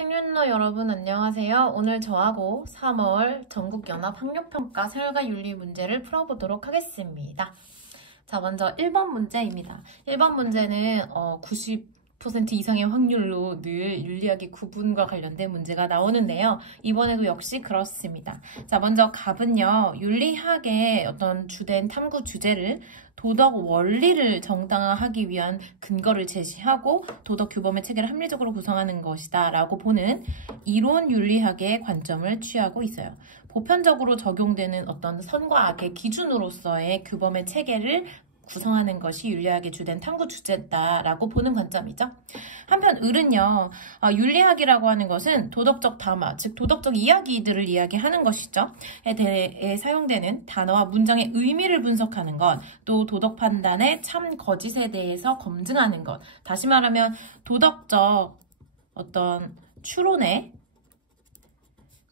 생윤러 여러분 안녕하세요. 오늘 저하고 3월 전국연합학력평가 사회과윤리 문제를 풀어보도록 하겠습니다. 자, 먼저 1번 문제입니다. 1번 문제는 90% 이상의 확률로 늘 윤리학의 구분과 관련된 문제가 나오는데요. 이번에도 역시 그렇습니다. 자, 먼저 갑은요, 윤리학의 어떤 주된 탐구 주제를 도덕 원리를 정당화하기 위한 근거를 제시하고 도덕 규범의 체계를 합리적으로 구성하는 것이다 라고 보는 이론 윤리학의 관점을 취하고 있어요. 보편적으로 적용되는 어떤 선과 악의 기준으로서의 규범의 체계를 구성하는 것이 윤리학의 주된 탐구 주제다라고 보는 관점이죠. 한편 을은요, 윤리학이라고 하는 것은 도덕적 담화, 즉 도덕적 이야기들을 이야기하는 것이죠. 에 대해 사용되는 단어와 문장의 의미를 분석하는 것, 또 도덕 판단의 참 거짓에 대해서 검증하는 것, 다시 말하면 도덕적 어떤 추론의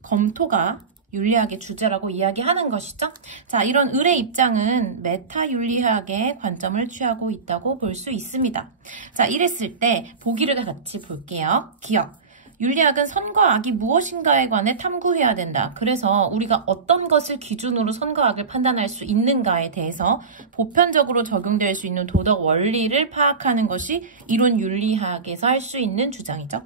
검토가 윤리학의 주제라고 이야기하는 것이죠. 자, 이런 을의 입장은 메타 윤리학의 관점을 취하고 있다고 볼 수 있습니다. 자, 이랬을 때 보기를 같이 볼게요. 기억. 윤리학은 선과 악이 무엇인가에 관해 탐구해야 된다. 그래서 우리가 어떤 것을 기준으로 선과 악을 판단할 수 있는가에 대해서 보편적으로 적용될 수 있는 도덕 원리를 파악하는 것이 이론 윤리학에서 할 수 있는 주장이죠.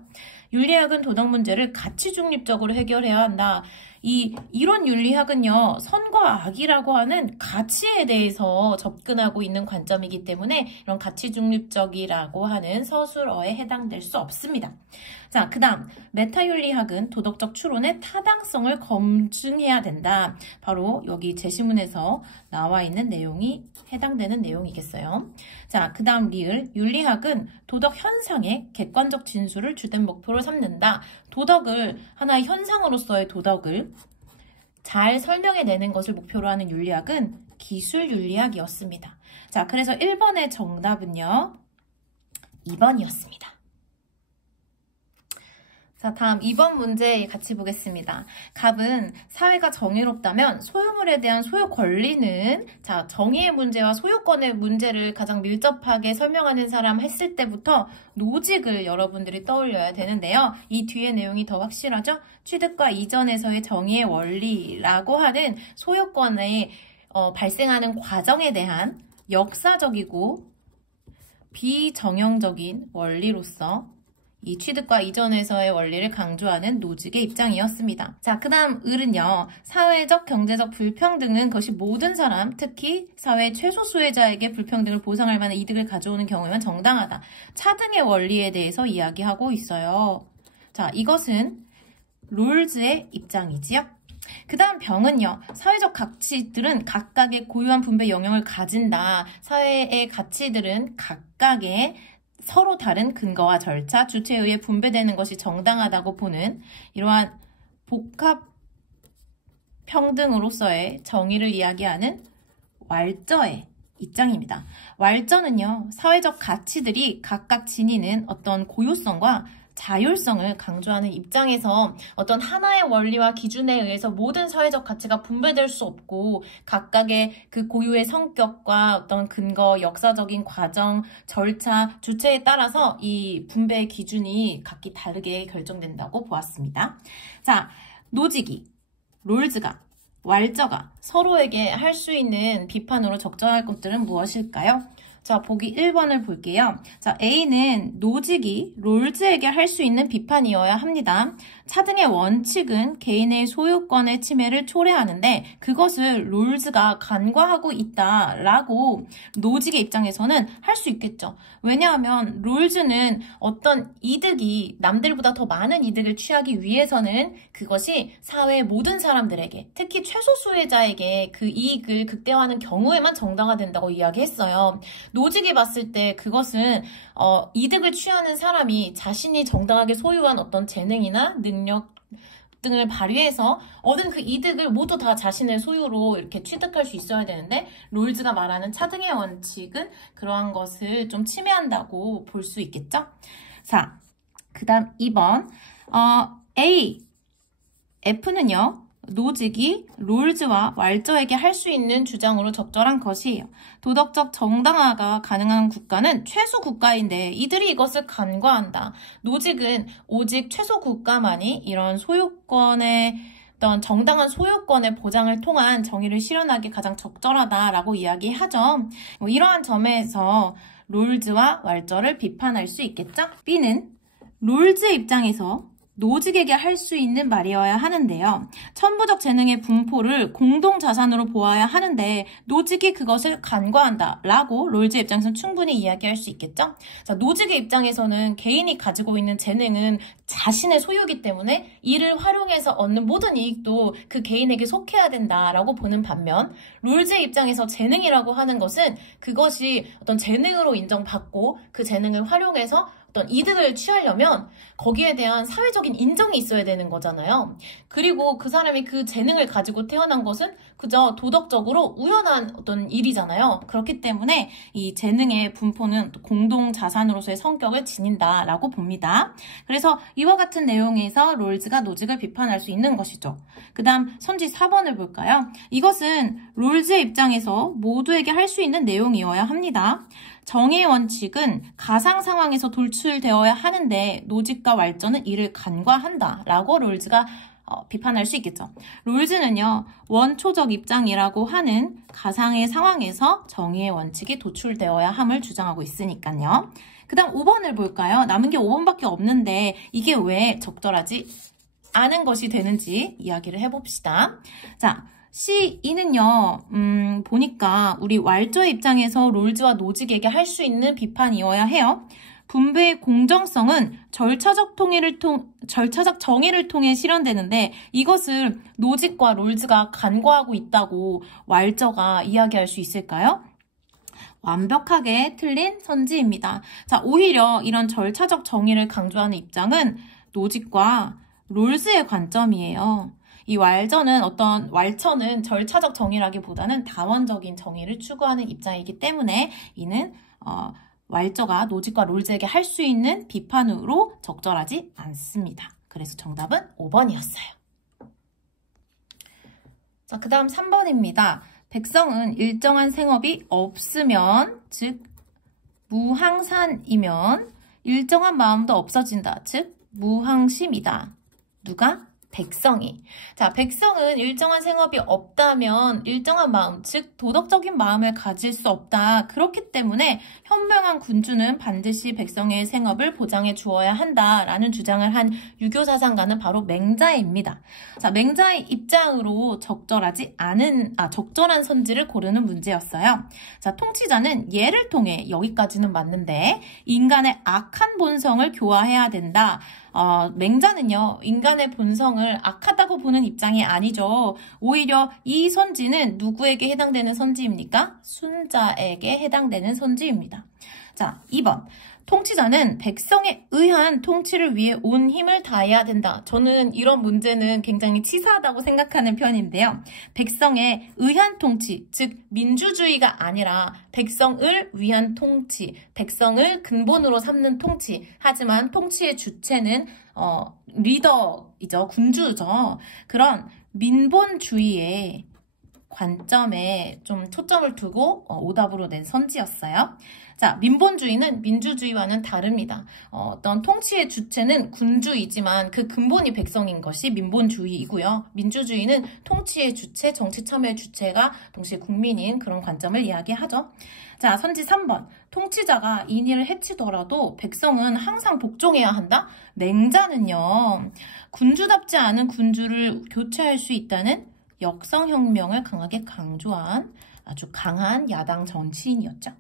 윤리학은 도덕 문제를 가치 중립적으로 해결해야 한다. 이론 윤리학은요, 선과 악이라고 하는 가치에 대해서 접근하고 있는 관점이기 때문에 이런 가치 중립적이라고 하는 서술어에 해당될 수 없습니다. 자, 그 다음 메타 윤리학은 도덕적 추론의 타당성을 검증해야 된다. 바로 여기 제시문에서 나와 있는 내용이 해당되는 내용이겠어요. 자, 그 다음 리을. 윤리학은 도덕 현상의 객관적 진술을 주된 목표로 삼는다. 도덕을, 하나의 현상으로서의 도덕을 잘 설명해내는 것을 목표로 하는 윤리학은 기술 윤리학이었습니다. 자, 그래서 1번의 정답은요, 2번이었습니다. 자, 다음 2번 문제 같이 보겠습니다. 갑은 사회가 정의롭다면 소유물에 대한 소유 권리는, 자, 정의의 문제와 소유권의 문제를 가장 밀접하게 설명하는 사람 했을 때부터 노직을 여러분들이 떠올려야 되는데요. 이 뒤의 내용이 더 확실하죠? 취득과 이전에서의 정의의 원리라고 하는 소유권의 발생하는 과정에 대한 역사적이고 비정형적인 원리로서 이 취득과 이전에서의 원리를 강조하는 노직의 입장이었습니다. 자, 그 다음 을은요, 사회적, 경제적 불평등은 그것이 모든 사람, 특히 사회 최소 수혜자에게 불평등을 보상할 만한 이득을 가져오는 경우에만 정당하다. 차등의 원리에 대해서 이야기하고 있어요. 자, 이것은 롤즈의 입장이지요. 그 다음 병은요, 사회적 가치들은 각각의 고유한 분배 영역을 가진다. 사회의 가치들은 각각의 서로 다른 근거와 절차, 주체에 의해 분배되는 것이 정당하다고 보는 이러한 복합 평등으로서의 정의를 이야기하는 왈저의 입장입니다. 왈저는요, 사회적 가치들이 각각 지니는 어떤 고유성과 자율성을 강조하는 입장에서 어떤 하나의 원리와 기준에 의해서 모든 사회적 가치가 분배될 수 없고 각각의 그 고유의 성격과 어떤 근거, 역사적인 과정, 절차, 주체에 따라서 이 분배의 기준이 각기 다르게 결정된다고 보았습니다. 자, 노직이, 롤즈가, 왈저가 서로에게 할 수 있는 비판으로 적절할 것들은 무엇일까요? 자, 보기 1번을 볼게요. 자, A는 노직이 롤즈에게 할 수 있는 비판이어야 합니다. 차등의 원칙은 개인의 소유권의 침해를 초래하는데 그것을 롤즈가 간과하고 있다라고 노직의 입장에서는 할 수 있겠죠. 왜냐하면 롤즈는 어떤 이득이 남들보다 더 많은 이득을 취하기 위해서는 그것이 사회의 모든 사람들에게, 특히 최소 수혜자에게 그 이익을 극대화하는 경우에만 정당화된다고 이야기했어요. 노직이 봤을 때 그것은 이득을 취하는 사람이 자신이 정당하게 소유한 어떤 재능이나 능력 등을 발휘해서 얻은 그 이득을 모두 다 자신의 소유로 이렇게 취득할 수 있어야 되는데 롤즈가 말하는 차등의 원칙은 그러한 것을 좀 침해한다고 볼 수 있겠죠? 자, 그 다음 2번 F는요, 노직이 롤즈와 왈저에게 할 수 있는 주장으로 적절한 것이에요. 도덕적 정당화가 가능한 국가는 최소 국가인데 이들이 이것을 간과한다. 노직은 오직 최소 국가만이 이런 소유권의 어떤 정당한 소유권의 보장을 통한 정의를 실현하기 가장 적절하다라고 이야기하죠. 이러한 점에서 롤즈와 왈저를 비판할 수 있겠죠? B는 롤즈의 입장에서 노직에게 할 수 있는 말이어야 하는데요. 천부적 재능의 분포를 공동자산으로 보아야 하는데 노직이 그것을 간과한다 라고 롤즈의 입장에서는 충분히 이야기할 수 있겠죠. 자, 노직의 입장에서는 개인이 가지고 있는 재능은 자신의 소유이기 때문에 이를 활용해서 얻는 모든 이익도 그 개인에게 속해야 된다라고 보는 반면 롤즈의 입장에서 재능이라고 하는 것은 그것이 어떤 재능으로 인정받고 그 재능을 활용해서 어떤 이득을 취하려면 거기에 대한 사회적인 인정이 있어야 되는 거잖아요. 그리고 그 사람이 그 재능을 가지고 태어난 것은 그저 도덕적으로 우연한 어떤 일이잖아요. 그렇기 때문에 이 재능의 분포는 공동자산으로서의 성격을 지닌다라고 봅니다. 그래서 이와 같은 내용에서 롤즈가 노직을 비판할 수 있는 것이죠. 그 다음 선지 4번을 볼까요? 이것은 롤즈의 입장에서 모두에게 할 수 있는 내용이어야 합니다. 정의의 원칙은 가상 상황에서 돌출되어야 하는데 노직과 왈저는 이를 간과한다 라고 롤즈가 비판할 수 있겠죠. 롤즈는요, 원초적 입장이라고 하는 가상의 상황에서 정의의 원칙이 도출되어야 함을 주장하고 있으니까요. 그 다음 5번을 볼까요? 남은 게 5번밖에 없는데 이게 왜 적절하지 않은 것이 되는지 이야기를 해봅시다. 자, C2는요, 보니까 우리 왈저의 입장에서 롤즈와 노직에게 할 수 있는 비판이어야 해요. 분배의 공정성은 절차적 정의를 통해 실현되는데 이것을 노직과 롤즈가 간과하고 있다고 왈저가 이야기할 수 있을까요? 완벽하게 틀린 선지입니다. 자, 오히려 이런 절차적 정의를 강조하는 입장은 노직과 롤즈의 관점이에요. 이 왈처는 절차적 정의라기보다는 다원적인 정의를 추구하는 입장이기 때문에 이는 왈저가 노직과 롤즈에게 할 수 있는 비판으로 적절하지 않습니다. 그래서 정답은 5번이었어요. 자, 그 다음 3번입니다. 백성은 일정한 생업이 없으면, 즉 무항산이면 일정한 마음도 없어진다. 즉 무항심이다. 누가? 백성이. 자, 백성은 일정한 생업이 없다면 일정한 마음, 즉 도덕적인 마음을 가질 수 없다. 그렇기 때문에 현명한 군주는 반드시 백성의 생업을 보장해 주어야 한다라는 주장을 한 유교 사상가는 바로 맹자입니다. 자, 맹자의 입장으로 적절한 선지를 고르는 문제였어요. 자, 통치자는 예를 통해 여기까지는 맞는데 인간의 악한 본성을 교화해야 된다. 맹자는요, 인간의 본성을 악하다고 보는 입장이 아니죠. 오히려 이 선지는 누구에게 해당되는 선지입니까? 순자에게 해당되는 선지입니다. 자, 2번. 통치자는 백성에 의한 통치를 위해 온 힘을 다해야 된다. 저는 이런 문제는 굉장히 치사하다고 생각하는 편인데요. 백성에 의한 통치, 즉 민주주의가 아니라 백성을 위한 통치, 백성을 근본으로 삼는 통치. 하지만 통치의 주체는 리더이죠. 군주죠. 그런 민본주의의 관점에 좀 초점을 두고 오답으로 낸 선지였어요. 자, 민본주의는 민주주의와는 다릅니다. 어떤 통치의 주체는 군주이지만 그 근본이 백성인 것이 민본주의이고요. 민주주의는 통치의 주체, 정치 참여의 주체가 동시에 국민인 그런 관점을 이야기하죠. 자, 선지 3번. 통치자가 인의를 해치더라도 백성은 항상 복종해야 한다? 맹자는요, 군주답지 않은 군주를 교체할 수 있다는 역성혁명을 강하게 강조한 아주 강한 야당 정치인이었죠.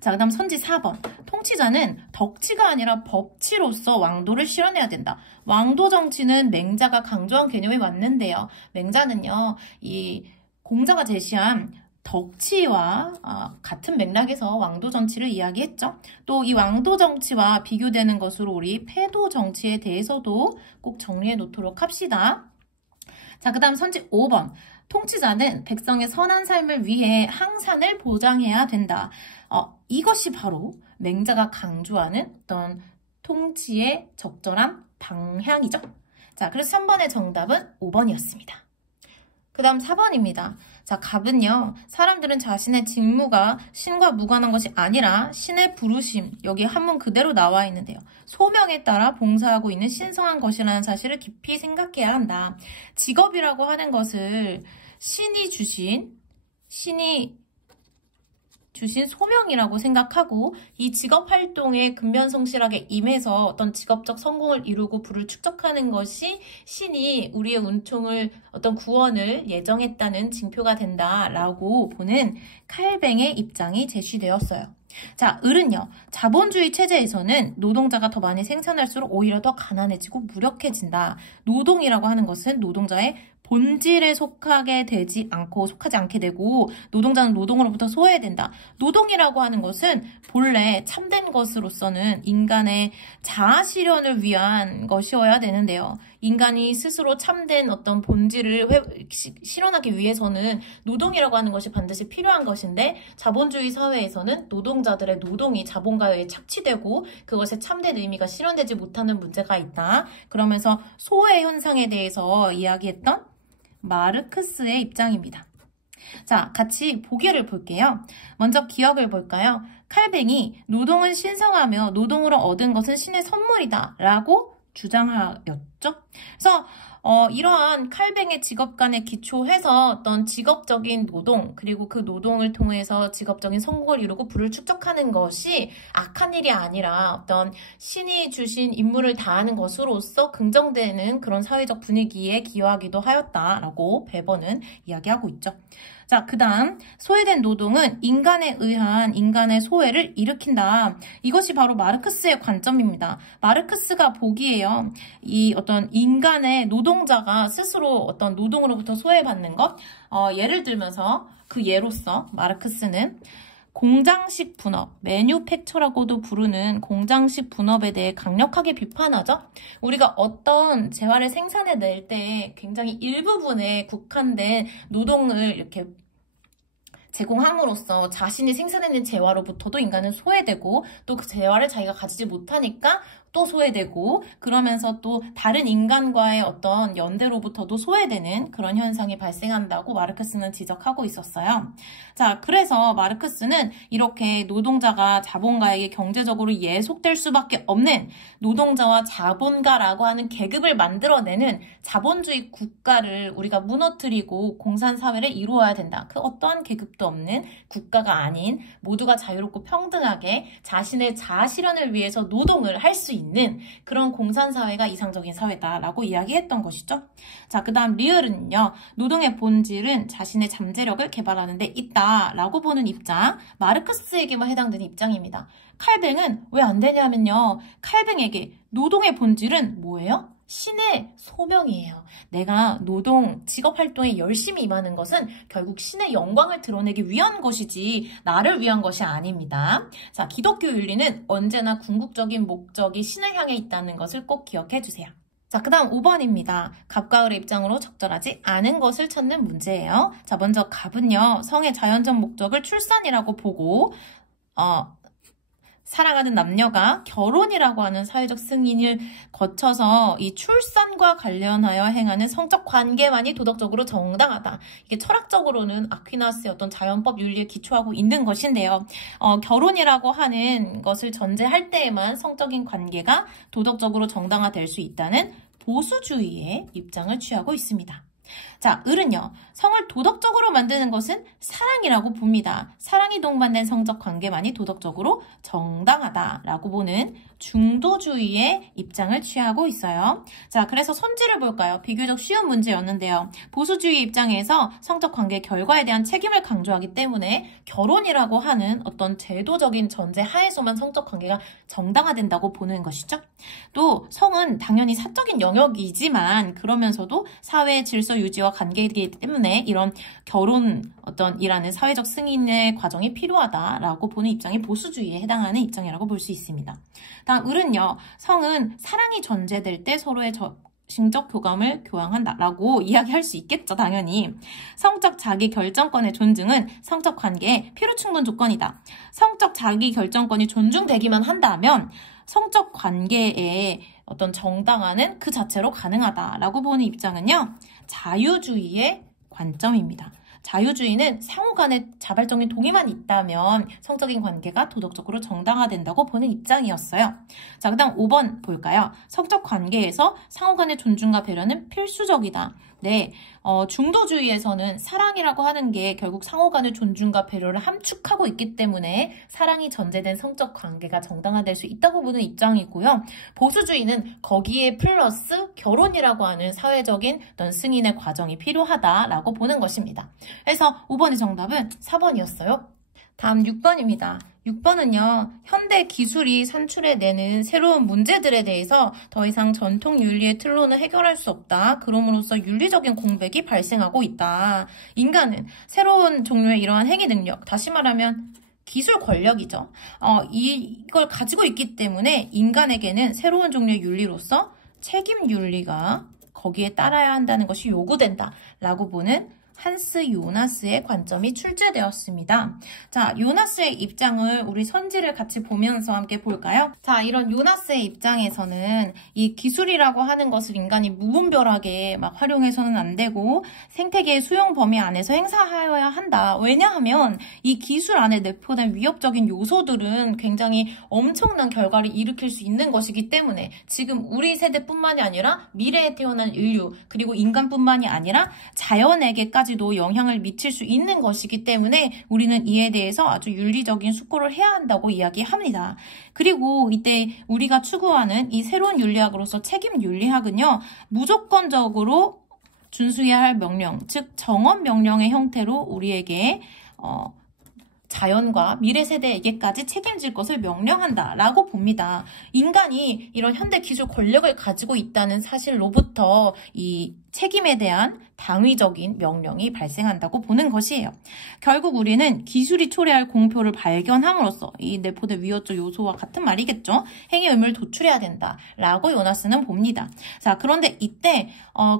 자, 그 다음 선지 4번. 통치자는 덕치가 아니라 법치로서 왕도를 실현해야 된다. 왕도 정치는 맹자가 강조한 개념이 맞는데요. 맹자는요, 이 공자가 제시한 덕치와 같은 맥락에서 왕도 정치를 이야기했죠. 또 이 왕도 정치와 비교되는 것으로 우리 패도 정치에 대해서도 꼭 정리해 놓도록 합시다. 자, 그 다음 선지 5번. 통치자는 백성의 선한 삶을 위해 항산을 보장해야 된다. 이것이 바로 맹자가 강조하는 어떤 통치의 적절한 방향이죠. 자, 그래서 3번의 정답은 5번이었습니다. 그 다음 4번입니다. 자, 갑은요, 사람들은 자신의 직무가 신과 무관한 것이 아니라 신의 부르심, 여기 한문 그대로 나와 있는데요. 소명에 따라 봉사하고 있는 신성한 것이라는 사실을 깊이 생각해야 한다. 직업이라고 하는 것을 신이 주신 소명이라고 생각하고 이 직업 활동에 근면성실하게 임해서 어떤 직업적 성공을 이루고 부를 축적하는 것이 신이 우리의 운총을 어떤 구원을 예정했다는 징표가 된다라고 보는 칼뱅의 입장이 제시되었어요. 자, 을은요. 자본주의 체제에서는 노동자가 더 많이 생산할수록 오히려 더 가난해지고 무력해진다. 노동이라고 하는 것은 노동자의 본질에 속하지 않게 되고 노동자는 노동으로부터 소외된다. 노동이라고 하는 것은 본래 참된 것으로서는 인간의 자아 실현을 위한 것이어야 되는데요. 인간이 스스로 참된 어떤 본질을 실현하기 위해서는 노동이라고 하는 것이 반드시 필요한 것인데 자본주의 사회에서는 노동자들의 노동이 자본가에 착취되고 그것의 참된 의미가 실현되지 못하는 문제가 있다. 그러면서 소외 현상에 대해서 이야기했던 마르크스의 입장입니다. 자, 같이 보기를 볼게요. 먼저 기억을 볼까요? 칼뱅이 노동은 신성하며 노동으로 얻은 것은 신의 선물이다 라고 주장하였죠. 그래서 이러한 칼뱅의 직업관에 기초해서 어떤 직업적인 노동 그리고 그 노동을 통해서 직업적인 성공을 이루고 부를 축적하는 것이 악한 일이 아니라 어떤 신이 주신 임무를 다하는 것으로서 긍정되는 그런 사회적 분위기에 기여하기도 하였다라고 베버는 이야기하고 있죠. 자, 그 다음 소외된 노동은 인간에 의한 인간의 소외를 일으킨다. 이것이 바로 마르크스의 관점입니다. 마르크스가 보기에요. 이 어떤 인간의 노동자가 스스로 어떤 노동으로부터 소외받는 것, 예를 들면서 그 예로서 마르크스는 공장식 분업, 매뉴팩처라고도 부르는 공장식 분업에 대해 강력하게 비판하죠. 우리가 어떤 재화를 생산해낼 때 굉장히 일부분에 국한된 노동을 이렇게 제공함으로써 자신이 생산해낸 재화로부터도 인간은 소외되고 또 그 재화를 자기가 가지지 못하니까 또 소외되고 그러면서 또 다른 인간과의 어떤 연대로부터도 소외되는 그런 현상이 발생한다고 마르크스는 지적하고 있었어요. 자, 그래서 마르크스는 이렇게 노동자가 자본가에게 경제적으로 예속될 수밖에 없는 노동자와 자본가라고 하는 계급을 만들어내는 자본주의 국가를 우리가 무너뜨리고 공산사회를 이루어야 된다. 그 어떠한 계급도 없는 국가가 아닌 모두가 자유롭고 평등하게 자신의 자아 실현을 위해서 노동을 할 수 있는 그런 공산사회가 이상적인 사회다라고 이야기했던 것이죠. 자, 그 다음 리을은요. 노동의 본질은 자신의 잠재력을 개발하는 데 있다라고 보는 입장, 마르크스에게만 해당되는 입장입니다. 칼뱅은 왜 안 되냐면요. 칼뱅에게 노동의 본질은 뭐예요? 신의 소명이에요. 내가 노동, 직업활동에 열심히 임하는 것은 결국 신의 영광을 드러내기 위한 것이지 나를 위한 것이 아닙니다. 자, 기독교 윤리는 언제나 궁극적인 목적이 신을 향해 있다는 것을 꼭 기억해 주세요. 자, 그 다음 5번입니다. 갑과 을의 입장으로 적절하지 않은 것을 찾는 문제예요. 자, 먼저 갑은요. 성의 자연적 목적을 출산이라고 보고 사랑하는 남녀가 결혼이라고 하는 사회적 승인을 거쳐서 이 출산과 관련하여 행하는 성적 관계만이 도덕적으로 정당하다. 이게 철학적으로는 아퀴나스의 어떤 자연법 윤리에 기초하고 있는 것인데요. 결혼이라고 하는 것을 전제할 때에만 성적인 관계가 도덕적으로 정당화될 수 있다는 보수주의의 입장을 취하고 있습니다. 자, 을은요. 성을 도덕적으로 만드는 것은 사랑이라고 봅니다. 사랑이 동반된 성적 관계만이 도덕적으로 정당하다라고 보는 중도주의의 입장을 취하고 있어요. 자, 그래서 선지를 볼까요? 비교적 쉬운 문제였는데요. 보수주의 입장에서 성적 관계 결과에 대한 책임을 강조하기 때문에 결혼이라고 하는 어떤 제도적인 전제 하에서만 성적 관계가 정당화된다고 보는 것이죠. 또 성은 당연히 사적인 영역이지만 그러면서도 사회의 질서 유지와 관계이기 때문에 이런 결혼 이라는 사회적 승인의 과정이 필요하다라고 보는 입장이 보수주의에 해당하는 입장이라고 볼 수 있습니다. 다음 을은요. 성은 사랑이 전제될 때 서로의 정신적 교감을 교환한다라고 이야기할 수 있겠죠. 당연히. 성적 자기 결정권의 존중은 성적 관계의 필요 충분 조건이다. 성적 자기 결정권이 존중되기만 한다면 성적 관계의 어떤 정당화는 그 자체로 가능하다라고 보는 입장은요. 자유주의의 관점입니다. 자유주의는 상호 간의 자발적인 동의만 있다면 성적인 관계가 도덕적으로 정당화된다고 보는 입장이었어요. 자, 그 다음 5번 볼까요? 성적 관계에서 상호 간의 존중과 배려는 필수적이다. 네, 중도주의에서는 사랑이라고 하는 게 결국 상호 간의 존중과 배려를 함축하고 있기 때문에 사랑이 전제된 성적 관계가 정당화될 수 있다고 보는 입장이고요. 보수주의는 거기에 플러스 결혼이라고 하는 사회적인 어떤 승인의 과정이 필요하다라고 보는 것입니다. 그래서 5번의 정답은 4번이었어요. 다음 6번입니다. 6번은요. 현대 기술이 산출해내는 새로운 문제들에 대해서 더 이상 전통 윤리의 틀로는 해결할 수 없다. 그럼으로써 윤리적인 공백이 발생하고 있다. 인간은 새로운 종류의 이러한 행위 능력, 다시 말하면 기술 권력이죠. 이걸 가지고 있기 때문에 인간에게는 새로운 종류의 윤리로서 책임 윤리가 거기에 따라야 한다는 것이 요구된다라고 보는 한스 요나스의 관점이 출제되었습니다. 자, 요나스의 입장을 우리 선지를 같이 보면서 함께 볼까요? 자, 이런 요나스의 입장에서는 이 기술이라고 하는 것을 인간이 무분별하게 막 활용해서는 안 되고 생태계의 수용 범위 안에서 행사하여야 한다. 왜냐하면 이 기술 안에 내포된 위협적인 요소들은 굉장히 엄청난 결과를 일으킬 수 있는 것이기 때문에 지금 우리 세대뿐만이 아니라 미래에 태어난 인류 그리고 인간뿐만이 아니라 자연에게까지 도 영향을 미칠 수 있는 것이기 때문에 우리는 이에 대해서 아주 윤리적인 숙고를 해야 한다고 이야기합니다. 그리고 이때 우리가 추구하는 이 새로운 윤리학으로서 책임 윤리학은요. 무조건적으로 준수해야 할 명령, 즉 정언 명령의 형태로 우리에게 자연과 미래 세대에게까지 책임질 것을 명령한다라고 봅니다. 인간이 이런 현대 기술 권력을 가지고 있다는 사실로부터 이 책임에 대한 당위적인 명령이 발생한다고 보는 것이에요. 결국 우리는 기술이 초래할 공표를 발견함으로써 이 내포된 위협적 요소와 같은 말이겠죠. 행위 의무를 도출해야 된다라고 요나스는 봅니다. 자, 그런데 이때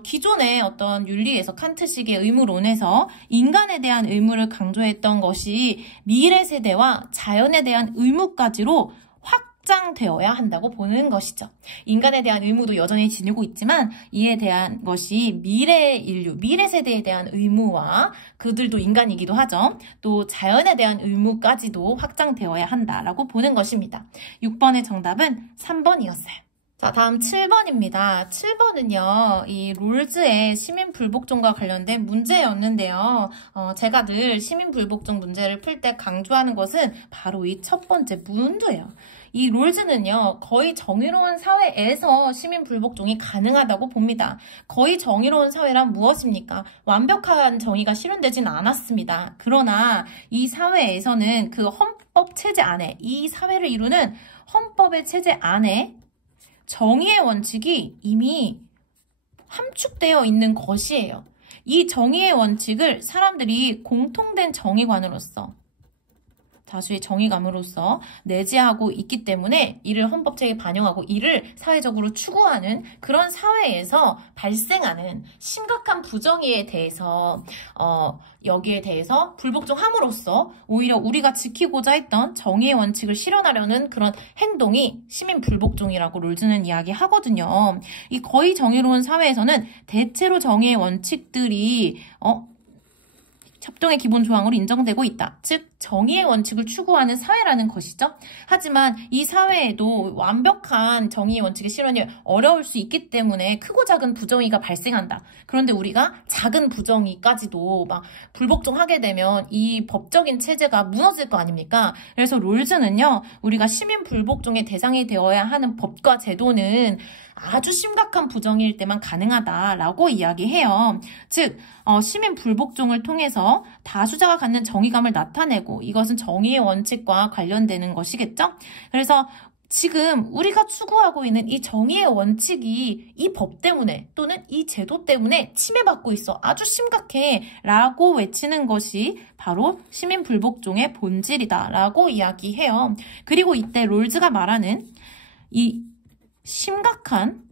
기존의 어떤 윤리에서 칸트식의 의무론에서 인간에 대한 의무를 강조했던 것이 미래 세대와 자연에 대한 의무까지로 확장되어야 한다고 보는 것이죠. 인간에 대한 의무도 여전히 지니고 있지만 이에 대한 것이 미래 인류, 미래 세대에 대한 의무와 그들도 인간이기도 하죠. 또 자연에 대한 의무까지도 확장되어야 한다라고 보는 것입니다. 6번의 정답은 3번이었어요. 자, 다음 7번입니다. 7번은요, 이 롤즈의 시민불복종과 관련된 문제였는데요. 제가 늘 시민불복종 문제를 풀 때 강조하는 것은 바로 이 첫 번째 문제예요. 이 롤즈는요, 거의 정의로운 사회에서 시민불복종이 가능하다고 봅니다. 거의 정의로운 사회란 무엇입니까? 완벽한 정의가 실현되진 않았습니다. 그러나 이 사회에서는 그 헌법 체제 안에, 이 사회를 이루는 헌법의 체제 안에 정의의 원칙이 이미 함축되어 있는 것이에요. 이 정의의 원칙을 사람들이 공통된 정의관으로서 다수의 정의감으로서 내재하고 있기 때문에 이를 헌법체에 반영하고 이를 사회적으로 추구하는 그런 사회에서 발생하는 심각한 부정의에 대해서 여기에 대해서 불복종함으로써 오히려 우리가 지키고자 했던 정의의 원칙을 실현하려는 그런 행동이 시민불복종이라고 롤즈는 이야기하거든요. 이 거의 정의로운 사회에서는 대체로 정의의 원칙들이 협동의 기본 조항으로 인정되고 있다. 즉 정의의 원칙을 추구하는 사회라는 것이죠. 하지만 이 사회에도 완벽한 정의의 원칙의 실현이 어려울 수 있기 때문에 크고 작은 부정의가 발생한다. 그런데 우리가 작은 부정의까지도 막 불복종하게 되면 이 법적인 체제가 무너질 거 아닙니까? 그래서 롤즈는요. 우리가 시민 불복종의 대상이 되어야 하는 법과 제도는 아주 심각한 부정일 때만 가능하다라고 이야기해요. 즉 시민 불복종을 통해서 다수자가 갖는 정의감을 나타내고 이것은 정의의 원칙과 관련되는 것이겠죠. 그래서 지금 우리가 추구하고 있는 이 정의의 원칙이 이 법 때문에 또는 이 제도 때문에 침해받고 있어. 아주 심각해 라고 외치는 것이 바로 시민 불복종의 본질이다 라고 이야기해요. 그리고 이때 롤즈가 말하는 이 심각한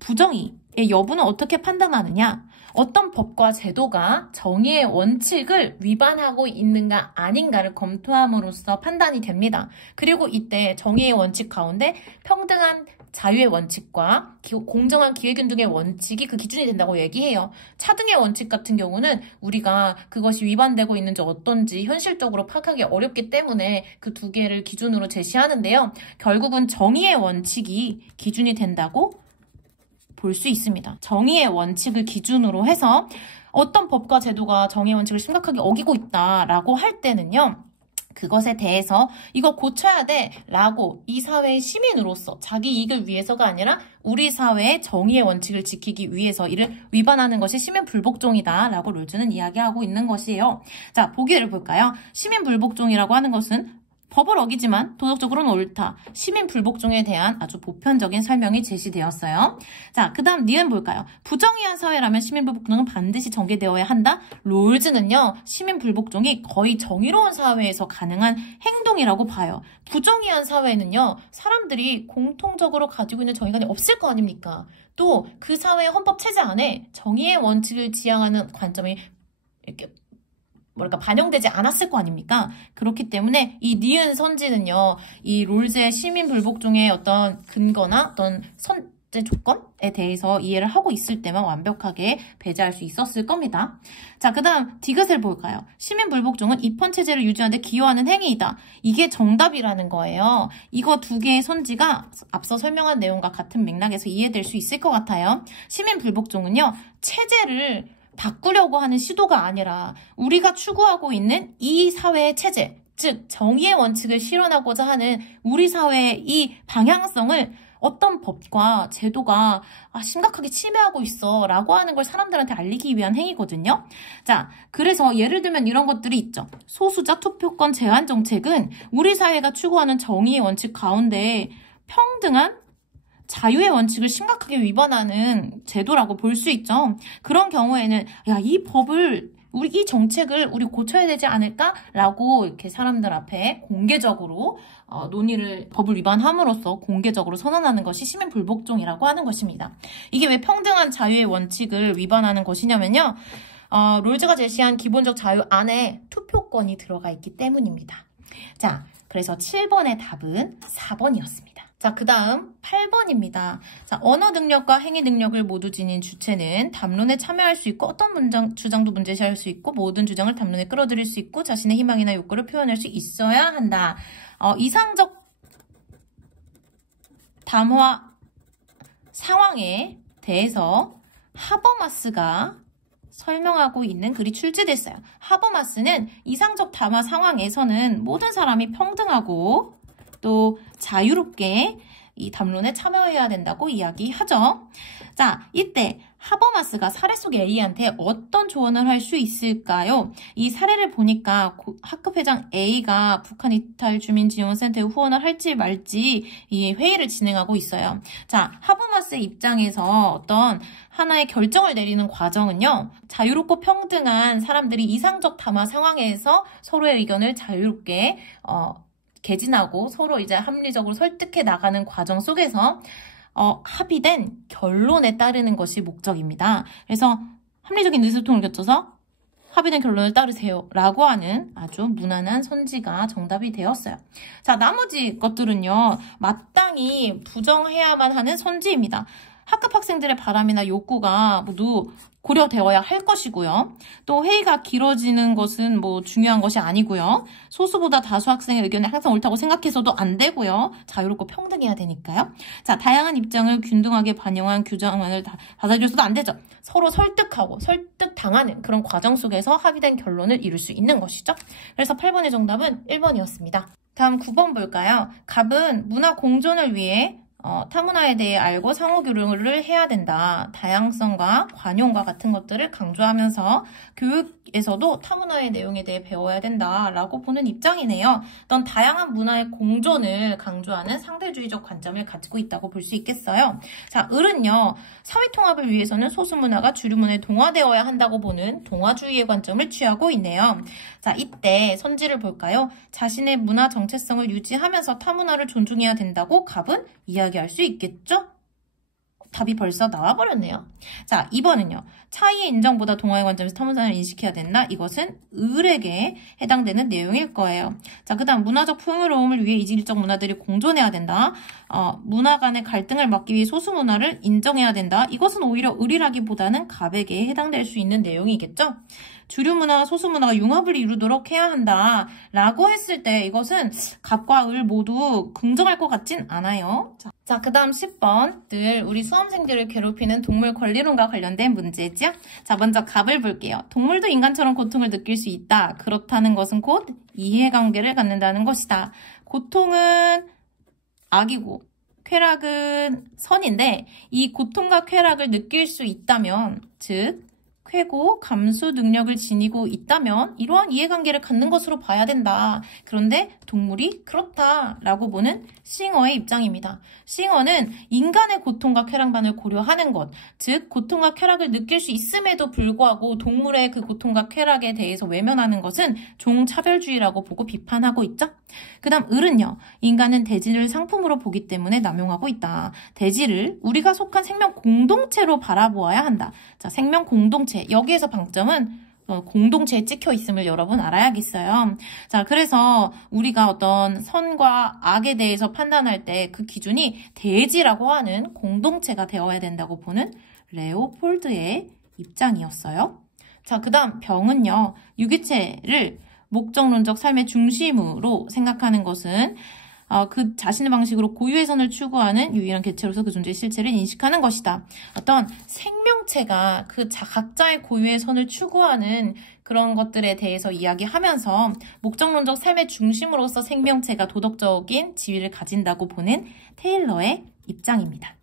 부정의의 여부는 어떻게 판단하느냐? 어떤 법과 제도가 정의의 원칙을 위반하고 있는가 아닌가를 검토함으로써 판단이 됩니다. 그리고 이때 정의의 원칙 가운데 평등한 자유의 원칙과 공정한 기회균등의 원칙이 그 기준이 된다고 얘기해요. 차등의 원칙 같은 경우는 우리가 그것이 위반되고 있는지 어떤지 현실적으로 파악하기 어렵기 때문에 그 두 개를 기준으로 제시하는데요. 결국은 정의의 원칙이 기준이 된다고 볼 수 있습니다. 정의의 원칙을 기준으로 해서 어떤 법과 제도가 정의의 원칙을 심각하게 어기고 있다라고 할 때는요. 그것에 대해서 이거 고쳐야 돼 라고 이 사회의 시민으로서 자기 이익을 위해서가 아니라 우리 사회의 정의의 원칙을 지키기 위해서 이를 위반하는 것이 시민불복종이다 라고 룰즈는 이야기하고 있는 것이에요. 자, 보기를 볼까요? 시민불복종이라고 하는 것은 법을 어기지만 도덕적으로는 옳다. 시민불복종에 대한 아주 보편적인 설명이 제시되었어요. 자, 그 다음 니은 볼까요? 부정의한 사회라면 시민불복종은 반드시 전개되어야 한다. 롤즈는요. 시민불복종이 거의 정의로운 사회에서 가능한 행동이라고 봐요. 부정의한 사회는요. 사람들이 공통적으로 가지고 있는 정의관이 없을 거 아닙니까? 또 그 사회의 헌법 체제 안에 정의의 원칙을 지향하는 관점이 이렇게 반영되지 않았을 거 아닙니까? 그렇기 때문에 이 니은 선지는요, 이 롤즈의 시민불복종의 어떤 근거나 어떤 선제 조건에 대해서 이해를 하고 있을 때만 완벽하게 배제할 수 있었을 겁니다. 자, 그 다음 디귿을 볼까요? 시민불복종은 입헌체제를 유지하는 데 기여하는 행위이다. 이게 정답이라는 거예요. 이거 두 개의 선지가 앞서 설명한 내용과 같은 맥락에서 이해될 수 있을 것 같아요. 시민불복종은요, 체제를 바꾸려고 하는 시도가 아니라 우리가 추구하고 있는 이 사회의 체제, 즉 정의의 원칙을 실현하고자 하는 우리 사회의 이 방향성을 어떤 법과 제도가 심각하게 침해하고 있어 라고 하는 걸 사람들한테 알리기 위한 행위거든요. 자, 그래서 예를 들면 이런 것들이 있죠. 소수자 투표권 제한 정책은 우리 사회가 추구하는 정의의 원칙 가운데 평등한 자유의 원칙을 심각하게 위반하는 제도라고 볼 수 있죠. 그런 경우에는 야, 이 법을 이 정책을 우리 고쳐야 되지 않을까라고 이렇게 사람들 앞에 공개적으로 법을 위반함으로써 공개적으로 선언하는 것이 시민불복종이라고 하는 것입니다. 이게 왜 평등한 자유의 원칙을 위반하는 것이냐면요. 롤즈가 제시한 기본적 자유 안에 투표권이 들어가 있기 때문입니다. 자, 그래서 7번의 답은 4번이었습니다. 자, 그 다음 8번입니다. 자, 언어 능력과 행위 능력을 모두 지닌 주체는 담론에 참여할 수 있고 어떤 주장도 문제시할 수 있고 모든 주장을 담론에 끌어들일 수 있고 자신의 희망이나 욕구를 표현할 수 있어야 한다. 이상적 담화 상황에 대해서 하버마스가 설명하고 있는 글이 출제됐어요. 하버마스는 이상적 담화 상황에서는 모든 사람이 평등하고 또 자유롭게 이 담론에 참여해야 된다고 이야기하죠. 자, 이때 하버마스가 사례 속 A한테 어떤 조언을 할 수 있을까요? 이 사례를 보니까 학급회장 A가 북한 이탈 주민 지원센터에 후원을 할지 말지 이 회의를 진행하고 있어요. 자, 하버마스의 입장에서 어떤 하나의 결정을 내리는 과정은요. 자유롭고 평등한 사람들이 이상적 담화 상황에서 서로의 의견을 자유롭게 개진하고 서로 이제 합리적으로 설득해 나가는 과정 속에서 합의된 결론에 따르는 것이 목적입니다. 그래서 합리적인 의사소통을 거쳐서 합의된 결론을 따르세요 라고 하는 아주 무난한 선지가 정답이 되었어요. 자, 나머지 것들은요. 마땅히 부정해야만 하는 선지입니다. 학급 학생들의 바람이나 욕구가 모두 고려되어야 할 것이고요. 또 회의가 길어지는 것은 중요한 것이 아니고요. 소수보다 다수 학생의 의견이 항상 옳다고 생각해서도 안 되고요. 자유롭고 평등해야 되니까요. 자, 다양한 입장을 균등하게 반영한 규정안을 받아들여서도 안 되죠. 서로 설득하고 설득당하는 그런 과정 속에서 합의된 결론을 이룰 수 있는 것이죠. 그래서 8번의 정답은 1번이었습니다. 다음 9번 볼까요? 갑은 문화 공존을 위해 타문화에 대해 알고 상호교류를 해야 된다. 다양성과 관용과 같은 것들을 강조하면서 교육에서도 타문화의 내용에 대해 배워야 된다라고 보는 입장이네요. 어떤 다양한 문화의 공존을 강조하는 상대주의적 관점을 가지고 있다고 볼 수 있겠어요. 자, 을은요. 사회통합을 위해서는 소수문화가 주류문화에 동화되어야 한다고 보는 동화주의의 관점을 취하고 있네요. 자, 이때 선지를 볼까요? 자신의 문화 정체성을 유지하면서 타문화를 존중해야 된다고 갑은 이야기할 수 있겠죠? 답이 벌써 나와버렸네요. 자, 2번은요. 차이의 인정보다 동화의 관점에서 타문산을 인식해야 된다. 이것은 을에게 해당되는 내용일 거예요. 자, 그 다음 문화적 풍요로움을 위해 이질적 문화들이 공존해야 된다. 문화 간의 갈등을 막기 위해 소수 문화를 인정해야 된다. 이것은 오히려 을이라기보다는 갑에게 해당될 수 있는 내용이겠죠. 주류 문화와 소수 문화가 융합을 이루도록 해야 한다 라고 했을 때 이것은 갑과 을 모두 긍정할 것 같진 않아요. 자, 그 다음 10번 늘 우리 수험생들을 괴롭히는 동물 권리론과 관련된 문제죠. 자, 먼저 갑을 볼게요. 동물도 인간처럼 고통을 느낄 수 있다. 그렇다는 것은 곧 이해관계를 갖는다는 것이다. 고통은 악이고 쾌락은 선인데 이 고통과 쾌락을 느낄 수 있다면 즉 쾌고 감수 능력을 지니고 있다면 이러한 이해관계를 갖는 것으로 봐야 된다. 그런데 동물이 그렇다라고 보는 싱어의 입장입니다. 싱어는 인간의 고통과 쾌락만을 고려하는 것, 즉 고통과 쾌락을 느낄 수 있음에도 불구하고 동물의 그 고통과 쾌락에 대해서 외면하는 것은 종차별주의라고 보고 비판하고 있죠. 그 다음 을은요. 인간은 대지를 상품으로 보기 때문에 남용하고 있다. 대지를 우리가 속한 생명 공동체로 바라보아야 한다. 자, 생명 공동체. 여기에서 방점은 공동체에 찍혀 있음을 여러분 알아야겠어요. 자, 그래서 우리가 어떤 선과 악에 대해서 판단할 때 그 기준이 대지라고 하는 공동체가 되어야 된다고 보는 레오폴드의 입장이었어요. 자, 그 다음 병은요. 유기체를 목적론적 삶의 중심으로 생각하는 것은 그 자신의 방식으로 고유의 선을 추구하는 유일한 개체로서 그 존재의 실체를 인식하는 것이다. 어떤 생명체가 그 각자의 고유의 선을 추구하는 그런 것들에 대해서 이야기하면서 목적론적 삶의 중심으로서 생명체가 도덕적인 지위를 가진다고 보는 테일러의 입장입니다.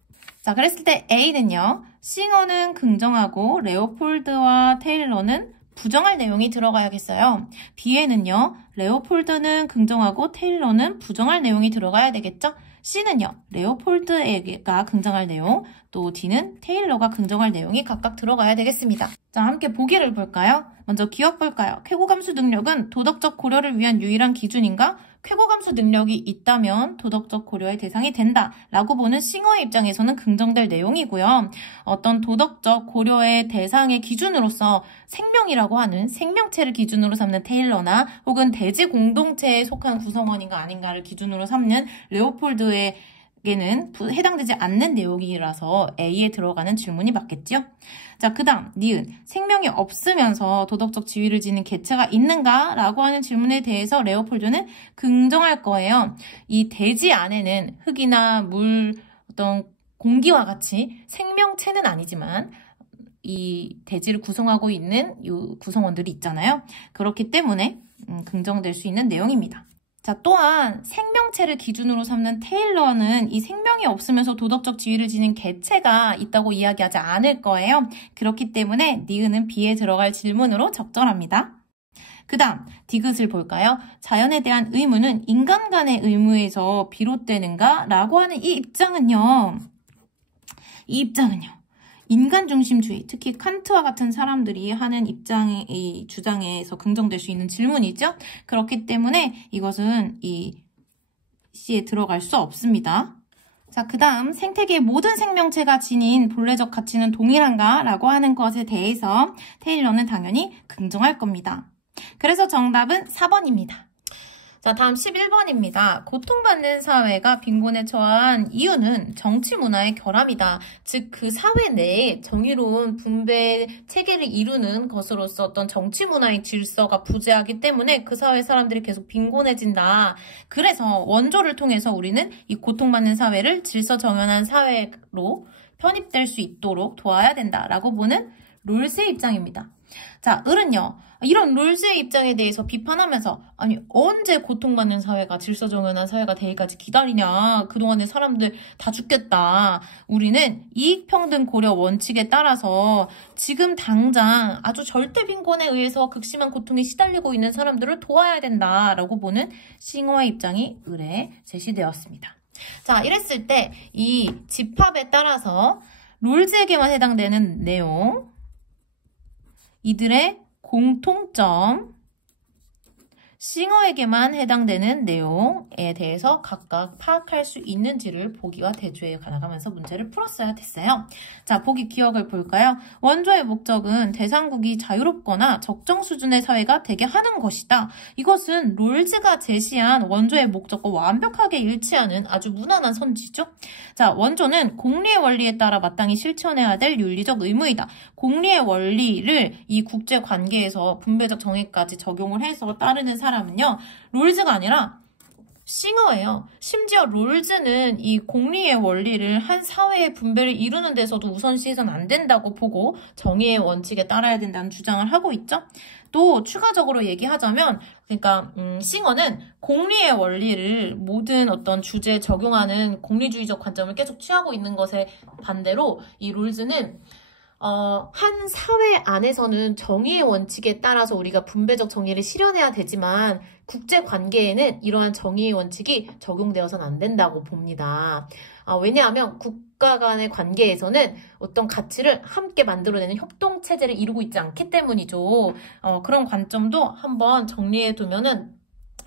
자, 그랬을 때 A는요. 싱어는 긍정하고 레오폴드와 테일러는 부정할 내용이 들어가야겠어요. B에는요. 레오폴드는 긍정하고 테일러는 부정할 내용이 들어가야 되겠죠. C는요. 레오폴드가 긍정할 내용, 또 D는 테일러가 긍정할 내용이 각각 들어가야 되겠습니다. 자, 함께 보기를 볼까요? 먼저 기억 볼까요? 쾌고감수 능력은 도덕적 고려를 위한 유일한 기준인가? 쾌고감수 능력이 있다면 도덕적 고려의 대상이 된다 라고 보는 싱어의 입장에서는 긍정될 내용이고요. 어떤 도덕적 고려의 대상의 기준으로서 생명이라고 하는 생명체를 기준으로 삼는 테일러나 혹은 대지 공동체에 속한 구성원인가 아닌가를 기준으로 삼는 레오폴드의 에게는 해당되지 않는 내용이라서 A에 들어가는 질문이 맞겠죠? 자, 그 다음 니은 생명이 없으면서 도덕적 지위를 지닌 개체가 있는가? 라고 하는 질문에 대해서 레오폴드는 긍정할 거예요. 이 대지 안에는 흙이나 물, 어떤 공기와 같이 생명체는 아니지만 이 대지를 구성하고 있는 이 구성원들이 있잖아요. 그렇기 때문에 긍정될 수 있는 내용입니다. 자, 또한 생명체를 기준으로 삼는 테일러는 이 생명이 없으면서 도덕적 지위를 지닌 개체가 있다고 이야기하지 않을 거예요. 그렇기 때문에 니은은 B에 들어갈 질문으로 적절합니다. 그 다음 디귿을 볼까요? 자연에 대한 의무는 인간 간의 의무에서 비롯되는가? 라고 하는 이 입장은요. 인간 중심주의, 특히 칸트와 같은 사람들이 하는 이 주장에서 긍정될 수 있는 질문이죠. 그렇기 때문에 이것은 이 C에 들어갈 수 없습니다. 자, 그 다음 생태계의 모든 생명체가 지닌 본래적 가치는 동일한가? 라고 하는 것에 대해서 테일러는 당연히 긍정할 겁니다. 그래서 정답은 4번입니다. 자, 다음 11번입니다. 고통받는 사회가 빈곤에 처한 이유는 정치 문화의 결함이다. 즉, 그 사회 내에 정의로운 분배 체계를 이루는 것으로서 어떤 정치 문화의 질서가 부재하기 때문에 그 사회 사람들이 계속 빈곤해진다. 그래서 원조를 통해서 우리는 이 고통받는 사회를 질서 정연한 사회로 편입될 수 있도록 도와야 된다라고 보는 롤스의 입장입니다. 자, 을은요. 이런 롤스의 입장에 대해서 비판하면서 아니 언제 고통받는 사회가 질서정연한 사회가 되기까지 기다리냐. 그동안에 사람들 다 죽겠다. 우리는 이익평등 고려 원칙에 따라서 지금 당장 아주 절대 빈곤에 의해서 극심한 고통에 시달리고 있는 사람들을 도와야 된다라고 보는 싱어의 입장이 을에 제시되었습니다. 자, 이랬을 때 이 집합에 따라서 롤즈에게만 해당되는 내용, 이들의 공통점, 싱어에게만 해당되는 내용에 대해서 각각 파악할 수 있는지를 보기와 대조해 나가면서 문제를 풀었어야 됐어요. 자, 보기 기억을 볼까요? 원조의 목적은 대상국이 자유롭거나 적정 수준의 사회가 되게 하는 것이다. 이것은 롤즈가 제시한 원조의 목적과 완벽하게 일치하는 아주 무난한 선지죠. 자, 원조는 공리의 원리에 따라 마땅히 실천해야 될 윤리적 의무이다. 공리의 원리를 이 국제 관계에서 분배적 정의까지 적용을 해서 따르는 사람은요, 롤즈가 아니라 싱어예요. 심지어 롤즈는 이 공리의 원리를 한 사회의 분배를 이루는 데서도 우선시해서는 안 된다고 보고 정의의 원칙에 따라야 된다는 주장을 하고 있죠. 또 추가적으로 얘기하자면, 그러니까 싱어는 공리의 원리를 모든 어떤 주제에 적용하는 공리주의적 관점을 계속 취하고 있는 것에 반대로 이 롤즈는 한 사회 안에서는 정의의 원칙에 따라서 우리가 분배적 정의를 실현해야 되지만 국제 관계에는 이러한 정의의 원칙이 적용되어서는 안 된다고 봅니다. 왜냐하면 국가 간의 관계에서는 어떤 가치를 함께 만들어내는 협동체제를 이루고 있지 않기 때문이죠. 그런 관점도 한번 정리해 두면은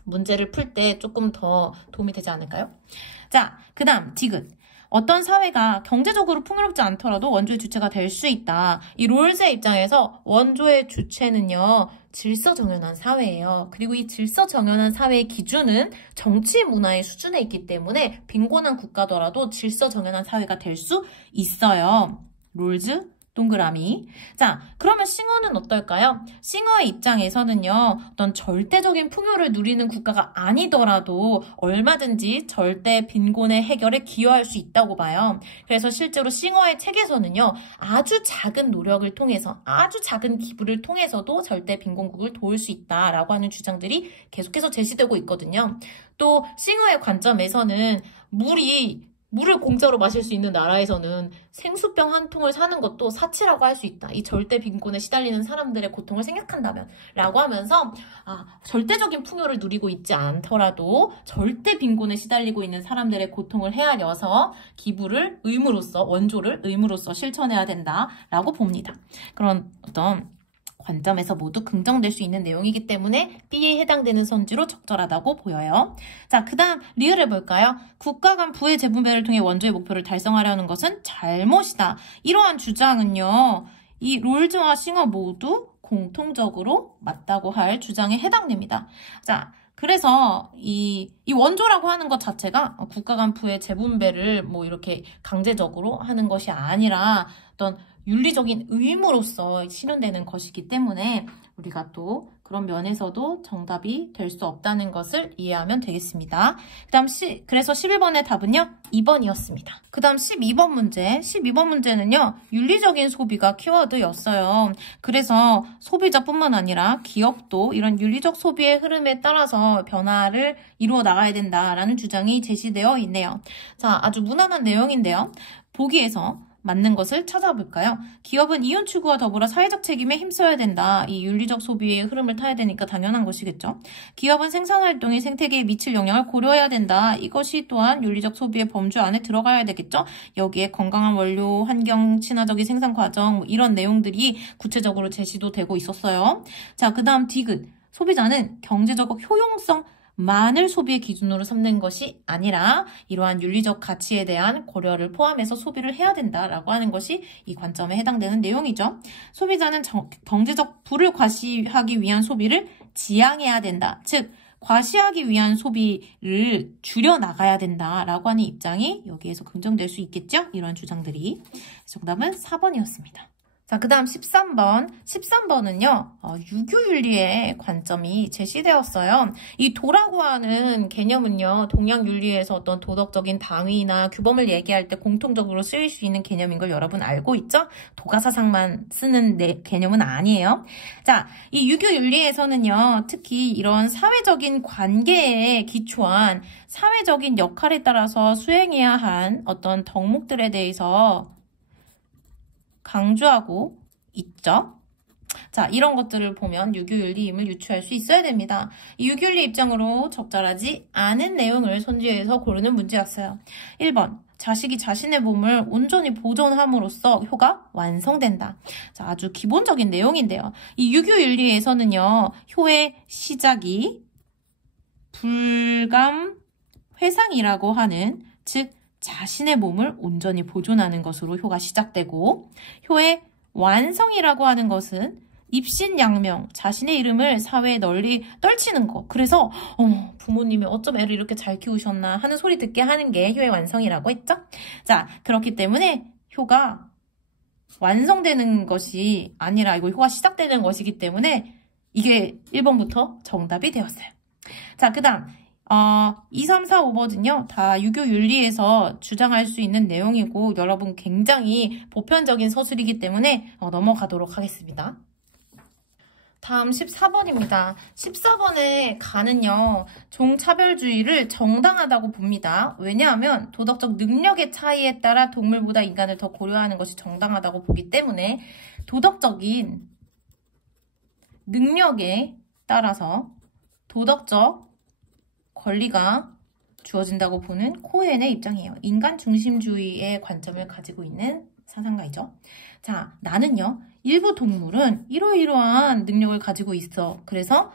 문제를 풀 때 조금 더 도움이 되지 않을까요? 자, 그 다음 디귿. 어떤 사회가 경제적으로 풍요롭지 않더라도 원조의 주체가 될 수 있다. 이 롤즈의 입장에서 원조의 주체는요, 질서 정연한 사회예요. 그리고 이 질서 정연한 사회의 기준은 정치 문화의 수준에 있기 때문에 빈곤한 국가더라도 질서 정연한 사회가 될 수 있어요. 롤즈 동그라미. 자, 그러면 싱어는 어떨까요? 싱어의 입장에서는요, 어떤 절대적인 풍요를 누리는 국가가 아니더라도 얼마든지 절대 빈곤의 해결에 기여할 수 있다고 봐요. 그래서 실제로 싱어의 책에서는요, 아주 작은 노력을 통해서, 아주 작은 기부를 통해서도 절대 빈곤국을 도울 수 있다라고 하는 주장들이 계속해서 제시되고 있거든요. 또 싱어의 관점에서는 물을 공짜로 마실 수 있는 나라에서는 생수병 한 통을 사는 것도 사치라고 할 수 있다. 이 절대 빈곤에 시달리는 사람들의 고통을 생각한다면 라고 하면서 절대적인 풍요를 누리고 있지 않더라도 절대 빈곤에 시달리고 있는 사람들의 고통을 헤아려서 기부를 원조를 의무로서 실천해야 된다라고 봅니다. 그런 어떤 관점에서 모두 긍정될 수 있는 내용이기 때문에 B에 해당되는 선지로 적절하다고 보여요. 자, 그 다음 리을을 볼까요? 국가 간 부의 재분배를 통해 원조의 목표를 달성하려는 것은 잘못이다. 이러한 주장은요, 이 롤즈와 싱어 모두 공통적으로 맞다고 할 주장에 해당됩니다. 자, 그래서 이 원조라고 하는 것 자체가 국가 간 부의 재분배를 뭐 이렇게 강제적으로 하는 것이 아니라 어떤 윤리적인 의무로서 실현되는 것이기 때문에 우리가 또 그런 면에서도 정답이 될 수 없다는 것을 이해하면 되겠습니다. 그래서 11번의 답은요, 2번이었습니다. 그 다음 12번 문제. 12번 문제는요, 윤리적인 소비가 키워드였어요. 그래서 소비자뿐만 아니라 기업도 이런 윤리적 소비의 흐름에 따라서 변화를 이루어 나가야 된다라는 주장이 제시되어 있네요. 자, 아주 무난한 내용인데요. 보기에서 맞는 것을 찾아볼까요? 기업은 이윤 추구와 더불어 사회적 책임에 힘써야 된다. 이 윤리적 소비의 흐름을 타야 되니까 당연한 것이겠죠. 기업은 생산활동이 생태계에 미칠 영향을 고려해야 된다. 이것이 또한 윤리적 소비의 범주 안에 들어가야 되겠죠. 여기에 건강한 원료, 환경 친화적인 생산 과정 이런 내용들이 구체적으로 제시도 되고 있었어요. 자, 그 다음 디귿. 소비자는 경제적 효용성만을 소비의 기준으로 삼는 것이 아니라 이러한 윤리적 가치에 대한 고려를 포함해서 소비를 해야 된다라고 하는 것이 이 관점에 해당되는 내용이죠. 소비자는 경제적 부를 과시하기 위한 소비를 지양해야 된다. 즉, 과시하기 위한 소비를 줄여나가야 된다라고 하는 입장이 여기에서 긍정될 수 있겠죠? 이런 주장들이. 정답은 4번이었습니다. 자, 그 다음 13번. 13번은요, 유교윤리의 관점이 제시되었어요. 이 도라고 하는 개념은요, 동양윤리에서 어떤 도덕적인 당위나 규범을 얘기할 때 공통적으로 쓰일 수 있는 개념인 걸 여러분 알고 있죠? 도가사상만 쓰는 개념은 아니에요. 자, 이 유교윤리에서는요, 특히 이런 사회적인 관계에 기초한 사회적인 역할에 따라서 수행해야 한 어떤 덕목들에 대해서 강조하고 있죠. 자, 이런 것들을 보면 유교윤리임을 유추할 수 있어야 됩니다. 이 유교윤리 입장으로 적절하지 않은 내용을 선지해서 고르는 문제였어요. 1번. 자식이 자신의 몸을 온전히 보존함으로써 효가 완성된다. 자, 아주 기본적인 내용인데요. 이 유교윤리에서는요, 효의 시작이 불감 회상이라고 하는, 즉 자신의 몸을 온전히 보존하는 것으로 효가 시작되고, 효의 완성이라고 하는 것은 입신양명, 자신의 이름을 사회에 널리 떨치는 것. 그래서 부모님이 어쩜 애를 이렇게 잘 키우셨나 하는 소리 듣게 하는 게 효의 완성이라고 했죠. 자, 그렇기 때문에 효가 완성되는 것이 아니라 이거 효가 시작되는 것이기 때문에 이게 1번부터 정답이 되었어요. 자, 그 다음 2, 3, 4, 5번은요. 다 유교 윤리에서 주장할 수 있는 내용이고 여러분 굉장히 보편적인 서술이기 때문에 넘어가도록 하겠습니다. 다음 14번입니다. 14번의 가는요. 종차별주의를 정당하다고 봅니다. 왜냐하면 도덕적 능력의 차이에 따라 동물보다 인간을 더 고려하는 것이 정당하다고 보기 때문에 도덕적인 능력에 따라서 도덕적 권리가 주어진다고 보는 코헨의 입장이에요. 인간 중심주의의 관점을 가지고 있는 사상가이죠. 자, 나는요. 일부 동물은 이러이러한 능력을 가지고 있어. 그래서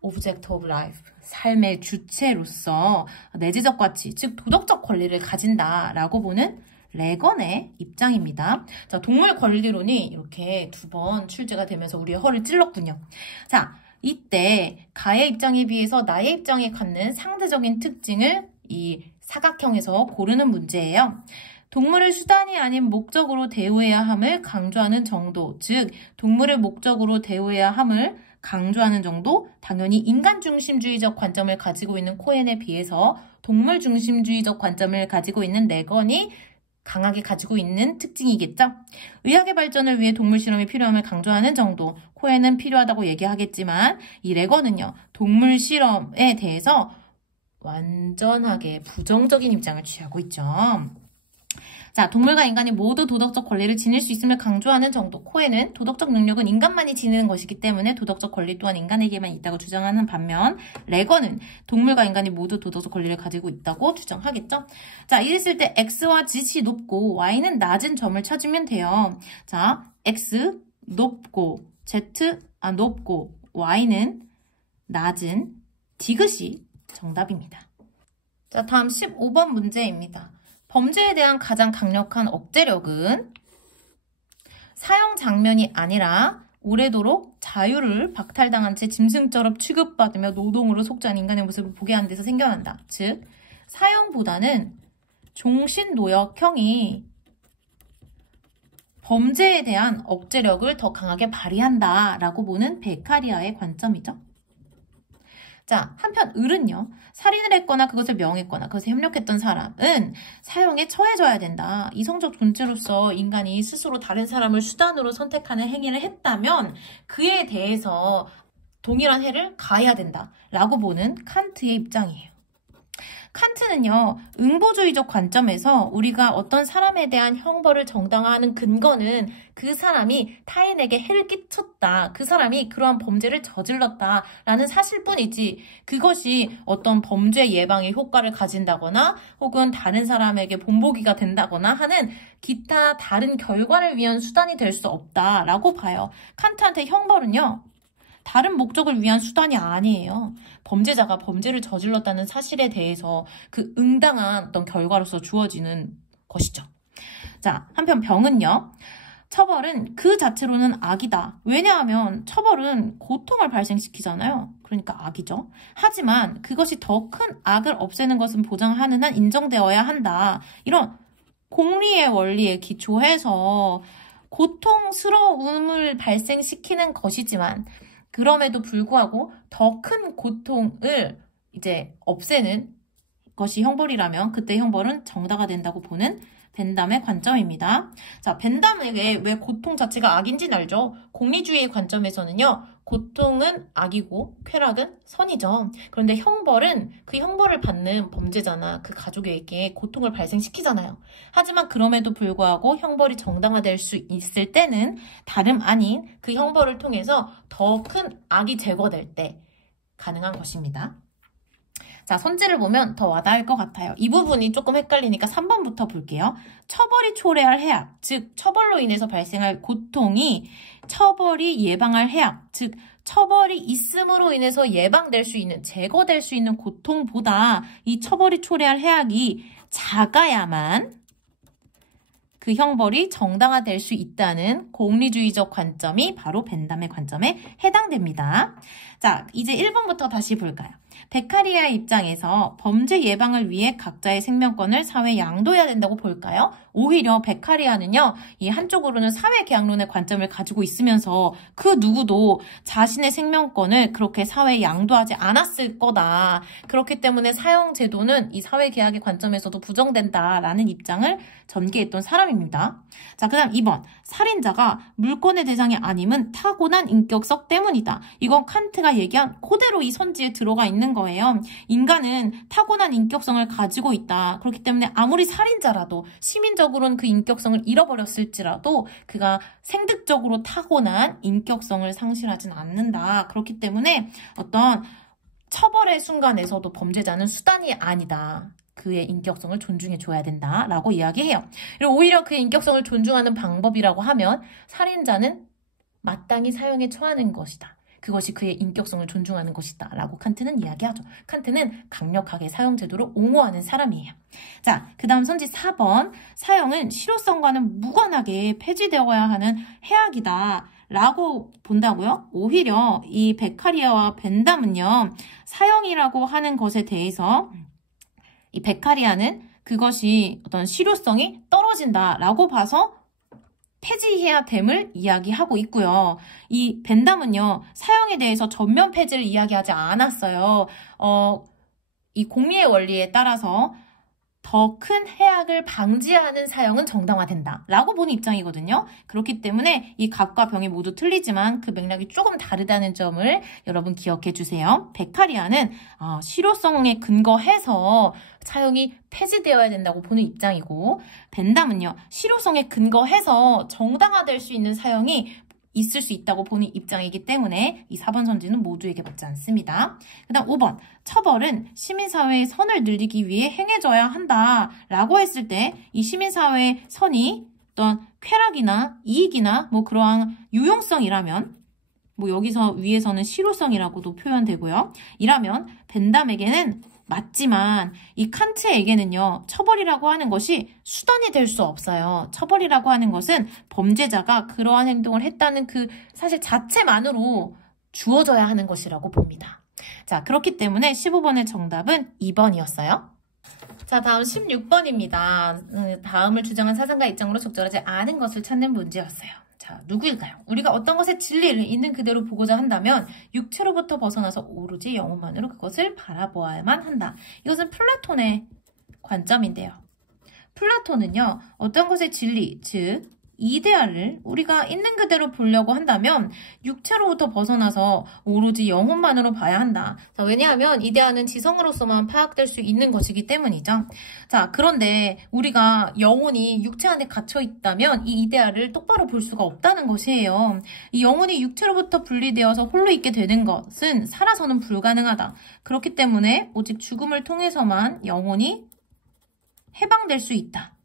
object of life, 삶의 주체로서 내재적 가치, 즉 도덕적 권리를 가진다라고 보는 레건의 입장입니다. 자, 동물 권리론이 이렇게 2번 출제가 되면서 우리의 허를 찔렀군요. 자, 이때 가의 입장에 비해서 나의 입장에 갖는 상대적인 특징을 이 사각형에서 고르는 문제예요. 동물을 수단이 아닌 목적으로 대우해야 함을 강조하는 정도, 즉 동물을 목적으로 대우해야 함을 강조하는 정도, 당연히 인간 중심주의적 관점을 가지고 있는 코헨에 비해서 동물 중심주의적 관점을 가지고 있는 레건이 강하게 가지고 있는 특징이겠죠. 의학의 발전을 위해 동물 실험이 필요함을 강조하는 정도, 코헨은 필요하다고 얘기하겠지만 이 레건은요. 동물 실험에 대해서 완전하게 부정적인 입장을 취하고 있죠. 자, 동물과 인간이 모두 도덕적 권리를 지닐 수 있음을 강조하는 정도. 코헨은 도덕적 능력은 인간만이 지니는 것이기 때문에 도덕적 권리 또한 인간에게만 있다고 주장하는 반면 레건은 동물과 인간이 모두 도덕적 권리를 가지고 있다고 주장하겠죠. 자, 이랬을 때 X와 Z이 높고 Y는 낮은 점을 찾으면 돼요. 자, X 높고 Z 높고 Y는 낮은 디귿이 정답입니다. 자, 다음 15번 문제입니다. 범죄에 대한 가장 강력한 억제력은 사형 장면이 아니라 오래도록 자유를 박탈당한 채 짐승처럼 취급받으며 노동으로 속죄한 인간의 모습을 보게 하는 데서 생겨난다. 즉, 사형보다는 종신노역형이 범죄에 대한 억제력을 더 강하게 발휘한다라고 보는 베카리아의 관점이죠. 자, 한편 을은요. 살인을 했거나 그것을 명했거나 그것에 협력했던 사람은 사형에 처해져야 된다. 이성적 존재로서 인간이 스스로 다른 사람을 수단으로 선택하는 행위를 했다면 그에 대해서 동일한 해를 가해야 된다라고 보는 칸트의 입장이에요. 칸트는요. 응보주의적 관점에서 우리가 어떤 사람에 대한 형벌을 정당화하는 근거는 그 사람이 타인에게 해를 끼쳤다. 그 사람이 그러한 범죄를 저질렀다라는 사실뿐이지 그것이 어떤 범죄 예방에 효과를 가진다거나 혹은 다른 사람에게 본보기가 된다거나 하는 기타 다른 결과를 위한 수단이 될 수 없다라고 봐요. 칸트한테 형벌은요. 다른 목적을 위한 수단이 아니에요. 범죄자가 범죄를 저질렀다는 사실에 대해서 그 응당한 어떤 결과로서 주어지는 것이죠. 자, 한편 병은요. 처벌은 그 자체로는 악이다. 왜냐하면 처벌은 고통을 발생시키잖아요. 그러니까 악이죠. 하지만 그것이 더 큰 악을 없애는 것은 보장하는 한 인정되어야 한다. 이런 공리의 원리에 기초해서 고통스러움을 발생시키는 것이지만 그럼에도 불구하고 더 큰 고통을 이제 없애는 것이 형벌이라면 그때 형벌은 정당화 된다고 보는 벤담의 관점입니다. 자, 벤담에게 왜 고통 자체가 악인지는 알죠? 공리주의의 관점에서는요. 고통은 악이고 쾌락은 선이죠. 그런데 형벌은 그 형벌을 받는 범죄자나 그 가족에게 고통을 발생시키잖아요. 하지만 그럼에도 불구하고 형벌이 정당화될 수 있을 때는 다름 아닌 그 형벌을 통해서 더 큰 악이 제거될 때 가능한 것입니다. 자, 선지를 보면 더 와닿을 것 같아요. 이 부분이 조금 헷갈리니까 3번부터 볼게요. 처벌이 초래할 해악, 즉 처벌로 인해서 발생할 고통이 처벌이 예방할 해악, 즉 처벌이 있음으로 인해서 예방될 수 있는, 제거될 수 있는 고통보다 이 처벌이 초래할 해악이 작아야만 그 형벌이 정당화될 수 있다는 공리주의적 관점이 바로 벤담의 관점에 해당됩니다. 자, 이제 1번부터 다시 볼까요? 베카리아의 입장에서 범죄 예방을 위해 각자의 생명권을 사회에 양도해야 된다고 볼까요? 오히려 베카리아는요, 이 한쪽으로는 사회계약론의 관점을 가지고 있으면서 그 누구도 자신의 생명권을 그렇게 사회에 양도하지 않았을 거다. 그렇기 때문에 사형제도는 이 사회계약의 관점에서도 부정된다라는 입장을 전개했던 사람입니다. 자, 그 다음 2번. 살인자가 물권의 대상이 아님은 타고난 인격성 때문이다. 이건 칸트가 얘기한 그대로 이 선지에 들어가 있는 거예요. 인간은 타고난 인격성을 가지고 있다. 그렇기 때문에 아무리 살인자라도 시민적으로는 그 인격성을 잃어버렸을지라도 그가 생득적으로 타고난 인격성을 상실하진 않는다. 그렇기 때문에 어떤 처벌의 순간에서도 범죄자는 수단이 아니다. 그의 인격성을 존중해줘야 된다라고 이야기해요. 그리고 오히려 그의 인격성을 존중하는 방법이라고 하면 살인자는 마땅히 사형에 처하는 것이다. 그것이 그의 인격성을 존중하는 것이다 라고 칸트는 이야기하죠. 칸트는 강력하게 사형제도를 옹호하는 사람이에요. 자, 그 다음 선지 4번. 사형은 실효성과는 무관하게 폐지되어야 하는 해악이다 라고 본다고요? 오히려 이 베카리아와 벤담은요, 사형이라고 하는 것에 대해서 이 베카리아는 그것이 어떤 실효성이 떨어진다라고 봐서 폐지해야 됨을 이야기하고 있고요. 이 벤담은요, 사형에 대해서 전면 폐지를 이야기하지 않았어요. 이 공리의 원리에 따라서 더 큰 해악을 방지하는 사형은 정당화된다 라고 보는 입장이거든요. 그렇기 때문에 이 갑과 병이 모두 틀리지만 그 맥락이 조금 다르다는 점을 여러분 기억해 주세요. 베카리아는 실효성에 근거해서 사형이 폐지되어야 된다고 보는 입장이고, 벤담은요, 실효성에 근거해서 정당화될 수 있는 사형이 있을 수 있다고 보는 입장이기 때문에 이 4번 선지는 모두에게 맞지 않습니다. 그 다음 5번. 처벌은 시민사회의 선을 늘리기 위해 행해져야 한다라고 했을 때 이 시민사회의 선이 어떤 쾌락이나 이익이나 뭐 그러한 유용성이라면, 뭐 여기서 위에서는 실효성이라고도 표현되고요. 이라면 벤담에게는 맞지만 이 칸트에게는요, 처벌이라고 하는 것이 수단이 될 수 없어요. 처벌이라고 하는 것은 범죄자가 그러한 행동을 했다는 그 사실 자체만으로 주어져야 하는 것이라고 봅니다. 자, 그렇기 때문에 15번의 정답은 2번이었어요. 자, 다음 16번입니다. 다음을 주장한 사상가 입장으로 적절하지 않은 것을 찾는 문제였어요. 자, 누구일까요? 우리가 어떤 것의 진리를 있는 그대로 보고자 한다면 육체로부터 벗어나서 오로지 영혼만으로 그것을 바라보아야만 한다. 이것은 플라톤의 관점인데요. 플라톤은요, 어떤 것의 진리, 즉 이데알을 우리가 있는 그대로 보려고 한다면 육체로부터 벗어나서 오로지 영혼만으로 봐야 한다. 자, 왜냐하면 이데알은 지성으로서만 파악될 수 있는 것이기 때문이죠. 자, 그런데 우리가 영혼이 육체 안에 갇혀 있다면 이 이데알을 똑바로 볼 수가 없다는 것이에요. 이 영혼이 육체로부터 분리되어서 홀로 있게 되는 것은 살아서는 불가능하다. 그렇기 때문에 오직 죽음을 통해서만 영혼이 해방될 수 있다.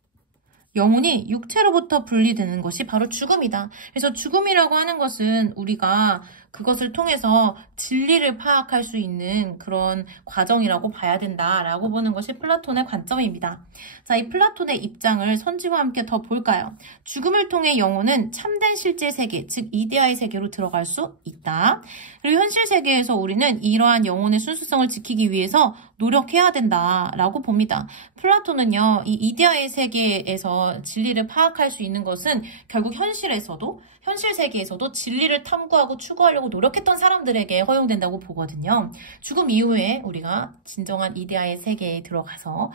영혼이 육체로부터 분리되는 것이 바로 죽음이다. 그래서 죽음이라고 하는 것은 우리가 그것을 통해서 진리를 파악할 수 있는 그런 과정이라고 봐야 된다라고 보는 것이 플라톤의 관점입니다. 자, 이 플라톤의 입장을 선지와 함께 더 볼까요? 죽음을 통해 영혼은 참된 실제 세계, 즉 이데아의 세계로 들어갈 수 있다. 그리고 현실 세계에서 우리는 이러한 영혼의 순수성을 지키기 위해서 노력해야 된다라고 봅니다. 플라톤은요, 이 이데아의 세계에서 진리를 파악할 수 있는 것은 결국 현실 세계에서도 진리를 탐구하고 추구하려고 노력했던 사람들에게 허용된다고 보거든요. 죽음 이후에 우리가 진정한 이데아의 세계에 들어가서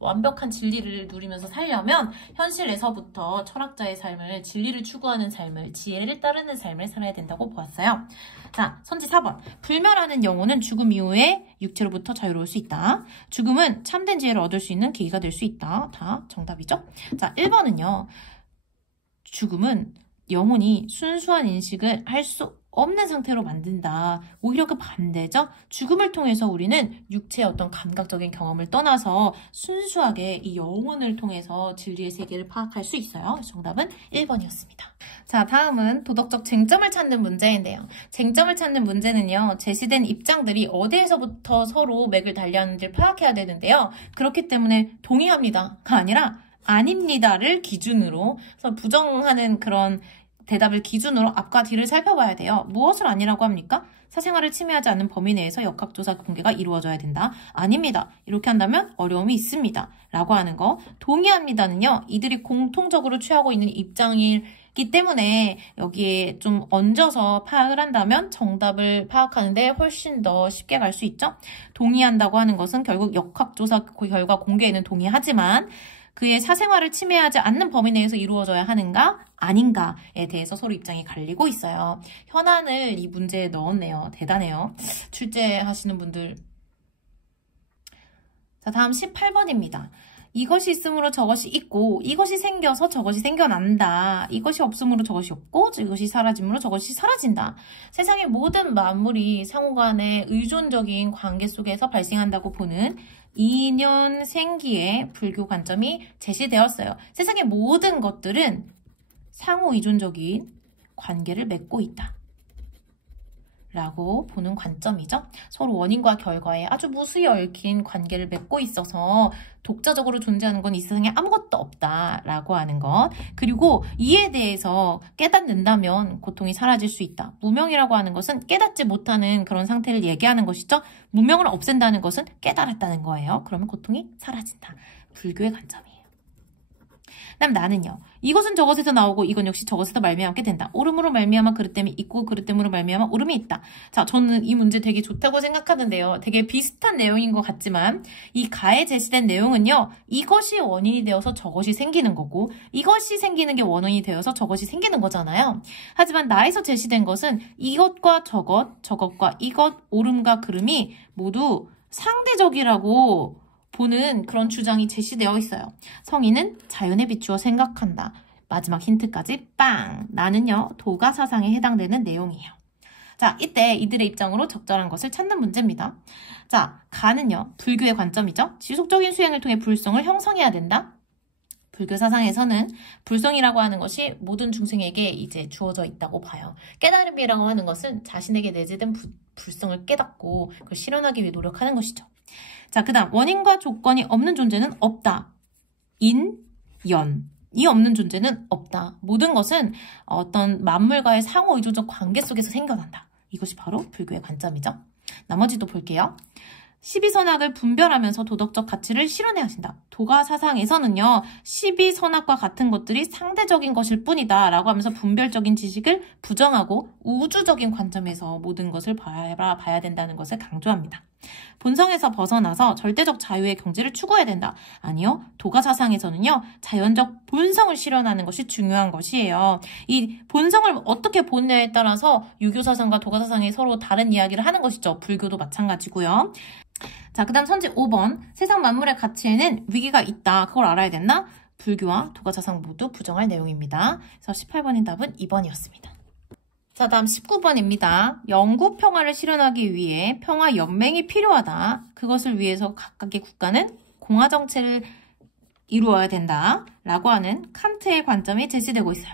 완벽한 진리를 누리면서 살려면 현실에서부터 철학자의 삶을, 진리를 추구하는 삶을, 지혜를 따르는 삶을 살아야 된다고 보았어요. 자, 선지 4번. 불멸하는 영혼은 죽음 이후에 육체로부터 자유로울 수 있다. 죽음은 참된 지혜를 얻을 수 있는 계기가 될 수 있다. 다 정답이죠? 자, 1번은요. 죽음은 영혼이 순수한 인식을 할 수 없는 상태로 만든다. 오히려 그 반대죠. 죽음을 통해서 우리는 육체의 어떤 감각적인 경험을 떠나서 순수하게 이 영혼을 통해서 진리의 세계를 파악할 수 있어요. 정답은 1번이었습니다. 자, 자, 다음은 도덕적 쟁점을 찾는 문제인데요. 쟁점을 찾는 문제는요, 제시된 입장들이 어디에서부터 서로 맥을 달리하는지를 파악해야 되는데요. 그렇기 때문에 동의합니다가 아니라 아닙니다를 기준으로, 그래서 부정하는 그런 대답을 기준으로 앞과 뒤를 살펴봐야 돼요. 무엇을 아니라고 합니까? 사생활을 침해하지 않는 범위 내에서 역학조사 공개가 이루어져야 된다. 아닙니다. 이렇게 한다면 어려움이 있습니다. 라고 하는 거. 동의합니다는요. 이들이 공통적으로 취하고 있는 입장이기 때문에 여기에 좀 얹어서 파악을 한다면 정답을 파악하는데 훨씬 더 쉽게 갈 수 있죠. 동의한다고 하는 것은 결국 역학조사 결과 공개에는 동의하지만 그의 사생활을 침해하지 않는 범위 내에서 이루어져야 하는가 아닌가에 대해서 서로 입장이 갈리고 있어요. 현안을 이 문제에 넣었네요. 대단해요. 출제하시는 분들. 자, 다음 18번입니다. 이것이 있으므로 저것이 있고 이것이 생겨서 저것이 생겨난다. 이것이 없으므로 저것이 없고 이것이 사라짐으로 저것이 사라진다. 세상의 모든 만물이 상호간의 의존적인 관계 속에서 발생한다고 보는 이념 생기의 불교 관점이 제시되었어요. 세상의 모든 것들은 상호 의존적인 관계를 맺고 있다. 라고 보는 관점이죠. 서로 원인과 결과에 아주 무수히 얽힌 관계를 맺고 있어서 독자적으로 존재하는 건 이 세상에 아무것도 없다라고 하는 것. 그리고 이에 대해서 깨닫는다면 고통이 사라질 수 있다. 무명이라고 하는 것은 깨닫지 못하는 그런 상태를 얘기하는 것이죠. 무명을 없앤다는 것은 깨달았다는 거예요. 그러면 고통이 사라진다. 불교의 관점이에요. 그다음 나는요. 이것은 저것에서 나오고 이건 역시 저것에서 말미암게 된다. 오름으로 말미암아 그릇됨이 있고 그릇됨으로 말미암아 오름이 있다. 자, 저는 이 문제 되게 좋다고 생각하는데요. 되게 비슷한 내용인 것 같지만 이 가에 제시된 내용은요. 이것이 원인이 되어서 저것이 생기는 거고 이것이 생기는 게 원인이 되어서 저것이 생기는 거잖아요. 하지만 나에서 제시된 것은 이것과 저것, 저것과 이것, 오름과 그름이 모두 상대적이라고 보는 그런 주장이 제시되어 있어요. 성인은 자연에 비추어 생각한다. 마지막 힌트까지 빵! 나는요. 도가 사상에 해당되는 내용이에요. 자, 이때 이들의 입장으로 적절한 것을 찾는 문제입니다. 자, 가는요. 불교의 관점이죠. 지속적인 수행을 통해 불성을 형성해야 된다. 불교 사상에서는 불성이라고 하는 것이 모든 중생에게 이제 주어져 있다고 봐요. 깨달음이라고 하는 것은 자신에게 내재된 불성을 깨닫고 그걸 실현하기 위해 노력하는 것이죠. 자, 그 다음 원인과 조건이 없는 존재는 없다. 인, 연. 이 없는 존재는 없다. 모든 것은 어떤 만물과의 상호 의존적 관계 속에서 생겨난다. 이것이 바로 불교의 관점이죠. 나머지도 볼게요. 12선악을 분별하면서 도덕적 가치를 실현해야 하신다. 도가 사상에서는요. 12선악과 같은 것들이 상대적인 것일 뿐이다 라고 하면서 분별적인 지식을 부정하고 우주적인 관점에서 모든 것을 봐야 된다는 것을 강조합니다. 본성에서 벗어나서 절대적 자유의 경지를 추구해야 된다. 아니요. 도가 사상에서는요. 자연적 본성을 실현하는 것이 중요한 것이에요. 이 본성을 어떻게 보느냐에 따라서 유교 사상과 도가 사상이 서로 다른 이야기를 하는 것이죠. 불교도 마찬가지고요. 자, 그 다음 선지 5번. 세상 만물의 가치에는 위기가 있다. 그걸 알아야 된다. 불교와 도가 사상 모두 부정할 내용입니다. 그래서 18번인 답은 2번이었습니다. 자, 다음 19번입니다. 영구 평화를 실현하기 위해 평화 연맹이 필요하다. 그것을 위해서 각각의 국가는 공화 정체를 이루어야 된다. 라고 하는 칸트의 관점이 제시되고 있어요.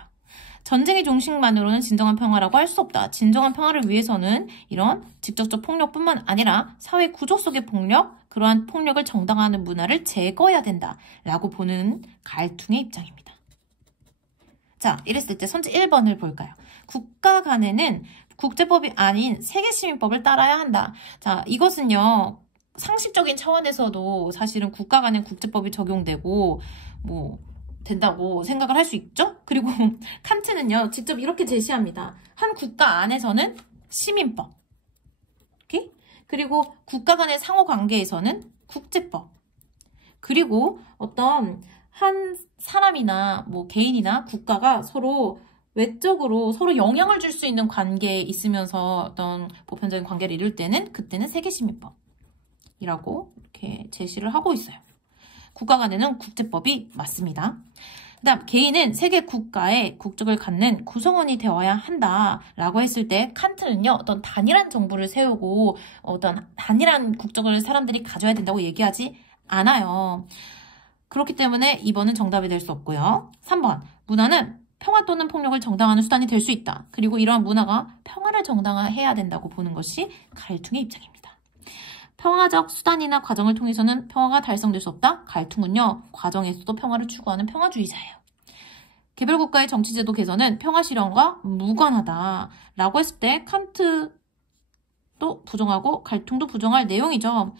전쟁의 종식만으로는 진정한 평화라고 할 수 없다. 진정한 평화를 위해서는 이런 직접적 폭력뿐만 아니라 사회 구조 속의 폭력, 그러한 폭력을 정당화하는 문화를 제거해야 된다. 라고 보는 갈퉁의 입장입니다. 자, 이랬을 때 선지 1번을 볼까요? 국가 간에는 국제법이 아닌 세계시민법을 따라야 한다. 자, 이것은요. 상식적인 차원에서도 사실은 국가 간에 국제법이 적용되고 된다고 생각을 할 수 있죠? 그리고 칸트는요. 직접 이렇게 제시합니다. 한 국가 안에서는 시민법. 오케이? 그리고 국가 간의 상호관계에서는 국제법. 그리고 어떤 한 사람이나 개인이나 국가가 서로 외적으로 서로 영향을 줄 수 있는 관계에 있으면서 어떤 보편적인 관계를 이룰 때는 그때는 세계시민법이라고 이렇게 제시를 하고 있어요. 국가 간에는 국제법이 맞습니다. 그 다음 개인은 세계 국가의 국적을 갖는 구성원이 되어야 한다라고 했을 때 칸트는요. 어떤 단일한 정부를 세우고 어떤 단일한 국적을 사람들이 가져야 된다고 얘기하지 않아요. 그렇기 때문에 2번은 정답이 될 수 없고요. 3번 문화는 평화 또는 폭력을 정당화하는 수단이 될 수 있다. 그리고 이러한 문화가 평화를 정당화해야 된다고 보는 것이 갈퉁의 입장입니다. 평화적 수단이나 과정을 통해서는 평화가 달성될 수 없다. 갈퉁은요, 과정에서도 평화를 추구하는 평화주의자예요. 개별 국가의 정치제도 개선은 평화 실현과 무관하다라고 했을 때 칸트도 부정하고 갈퉁도 부정할 내용이죠.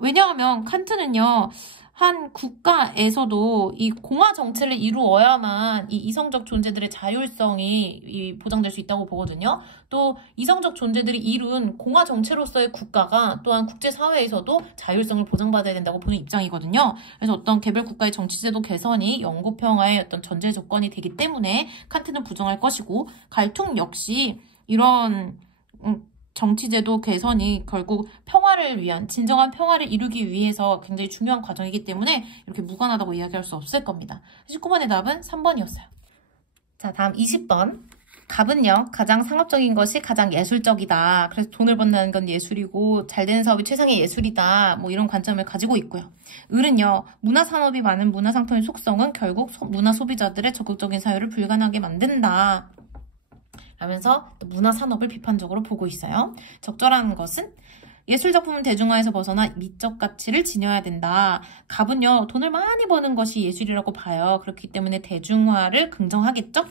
왜냐하면 칸트는요, 한 국가에서도 이 공화 정체를 이루어야만 이 이성적 존재들의 자율성이 보장될 수 있다고 보거든요. 또 이성적 존재들이 이룬 공화 정체로서의 국가가 또한 국제사회에서도 자율성을 보장받아야 된다고 보는 입장이거든요. 그래서 어떤 개별 국가의 정치제도 개선이 영구 평화의 어떤 전제 조건이 되기 때문에 칸트는 부정할 것이고, 갈퉁 역시 이런 정치제도 개선이 결국 평화를 위한, 진정한 평화를 이루기 위해서 굉장히 중요한 과정이기 때문에 이렇게 무관하다고 이야기할 수 없을 겁니다. 19번의 답은 3번이었어요. 자, 다음 20번. 갑은요, 가장 상업적인 것이 가장 예술적이다. 그래서 돈을 번다는 건 예술이고 잘 되는 사업이 최상의 예술이다. 뭐 이런 관점을 가지고 있고요. 을은요, 문화산업이 많은 문화상품의 속성은 결국 문화 소비자들의 적극적인 사유를 불가능하게 만든다. 라면서 문화산업을 비판적으로 보고 있어요. 적절한 것은 예술작품은 대중화에서 벗어나 미적 가치를 지녀야 된다. 갑은요, 돈을 많이 버는 것이 예술이라고 봐요. 그렇기 때문에 대중화를 긍정하겠죠?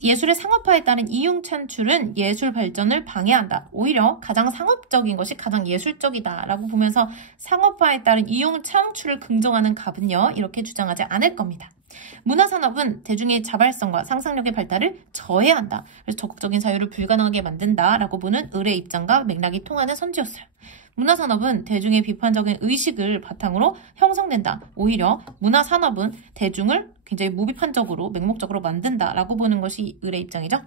예술의 상업화에 따른 이윤 창출은 예술 발전을 방해한다. 오히려 가장 상업적인 것이 가장 예술적이다 라고 보면서 상업화에 따른 이윤 창출을 긍정하는 갑은요, 이렇게 주장하지 않을 겁니다. 문화산업은 대중의 자발성과 상상력의 발달을 저해한다. 그래서 적극적인 사유를 불가능하게 만든다라고 보는 을의 입장과 맥락이 통하는 선지였어요. 문화산업은 대중의 비판적인 의식을 바탕으로 형성된다. 오히려 문화산업은 대중을 굉장히 무비판적으로 맹목적으로 만든다라고 보는 것이 을의 입장이죠.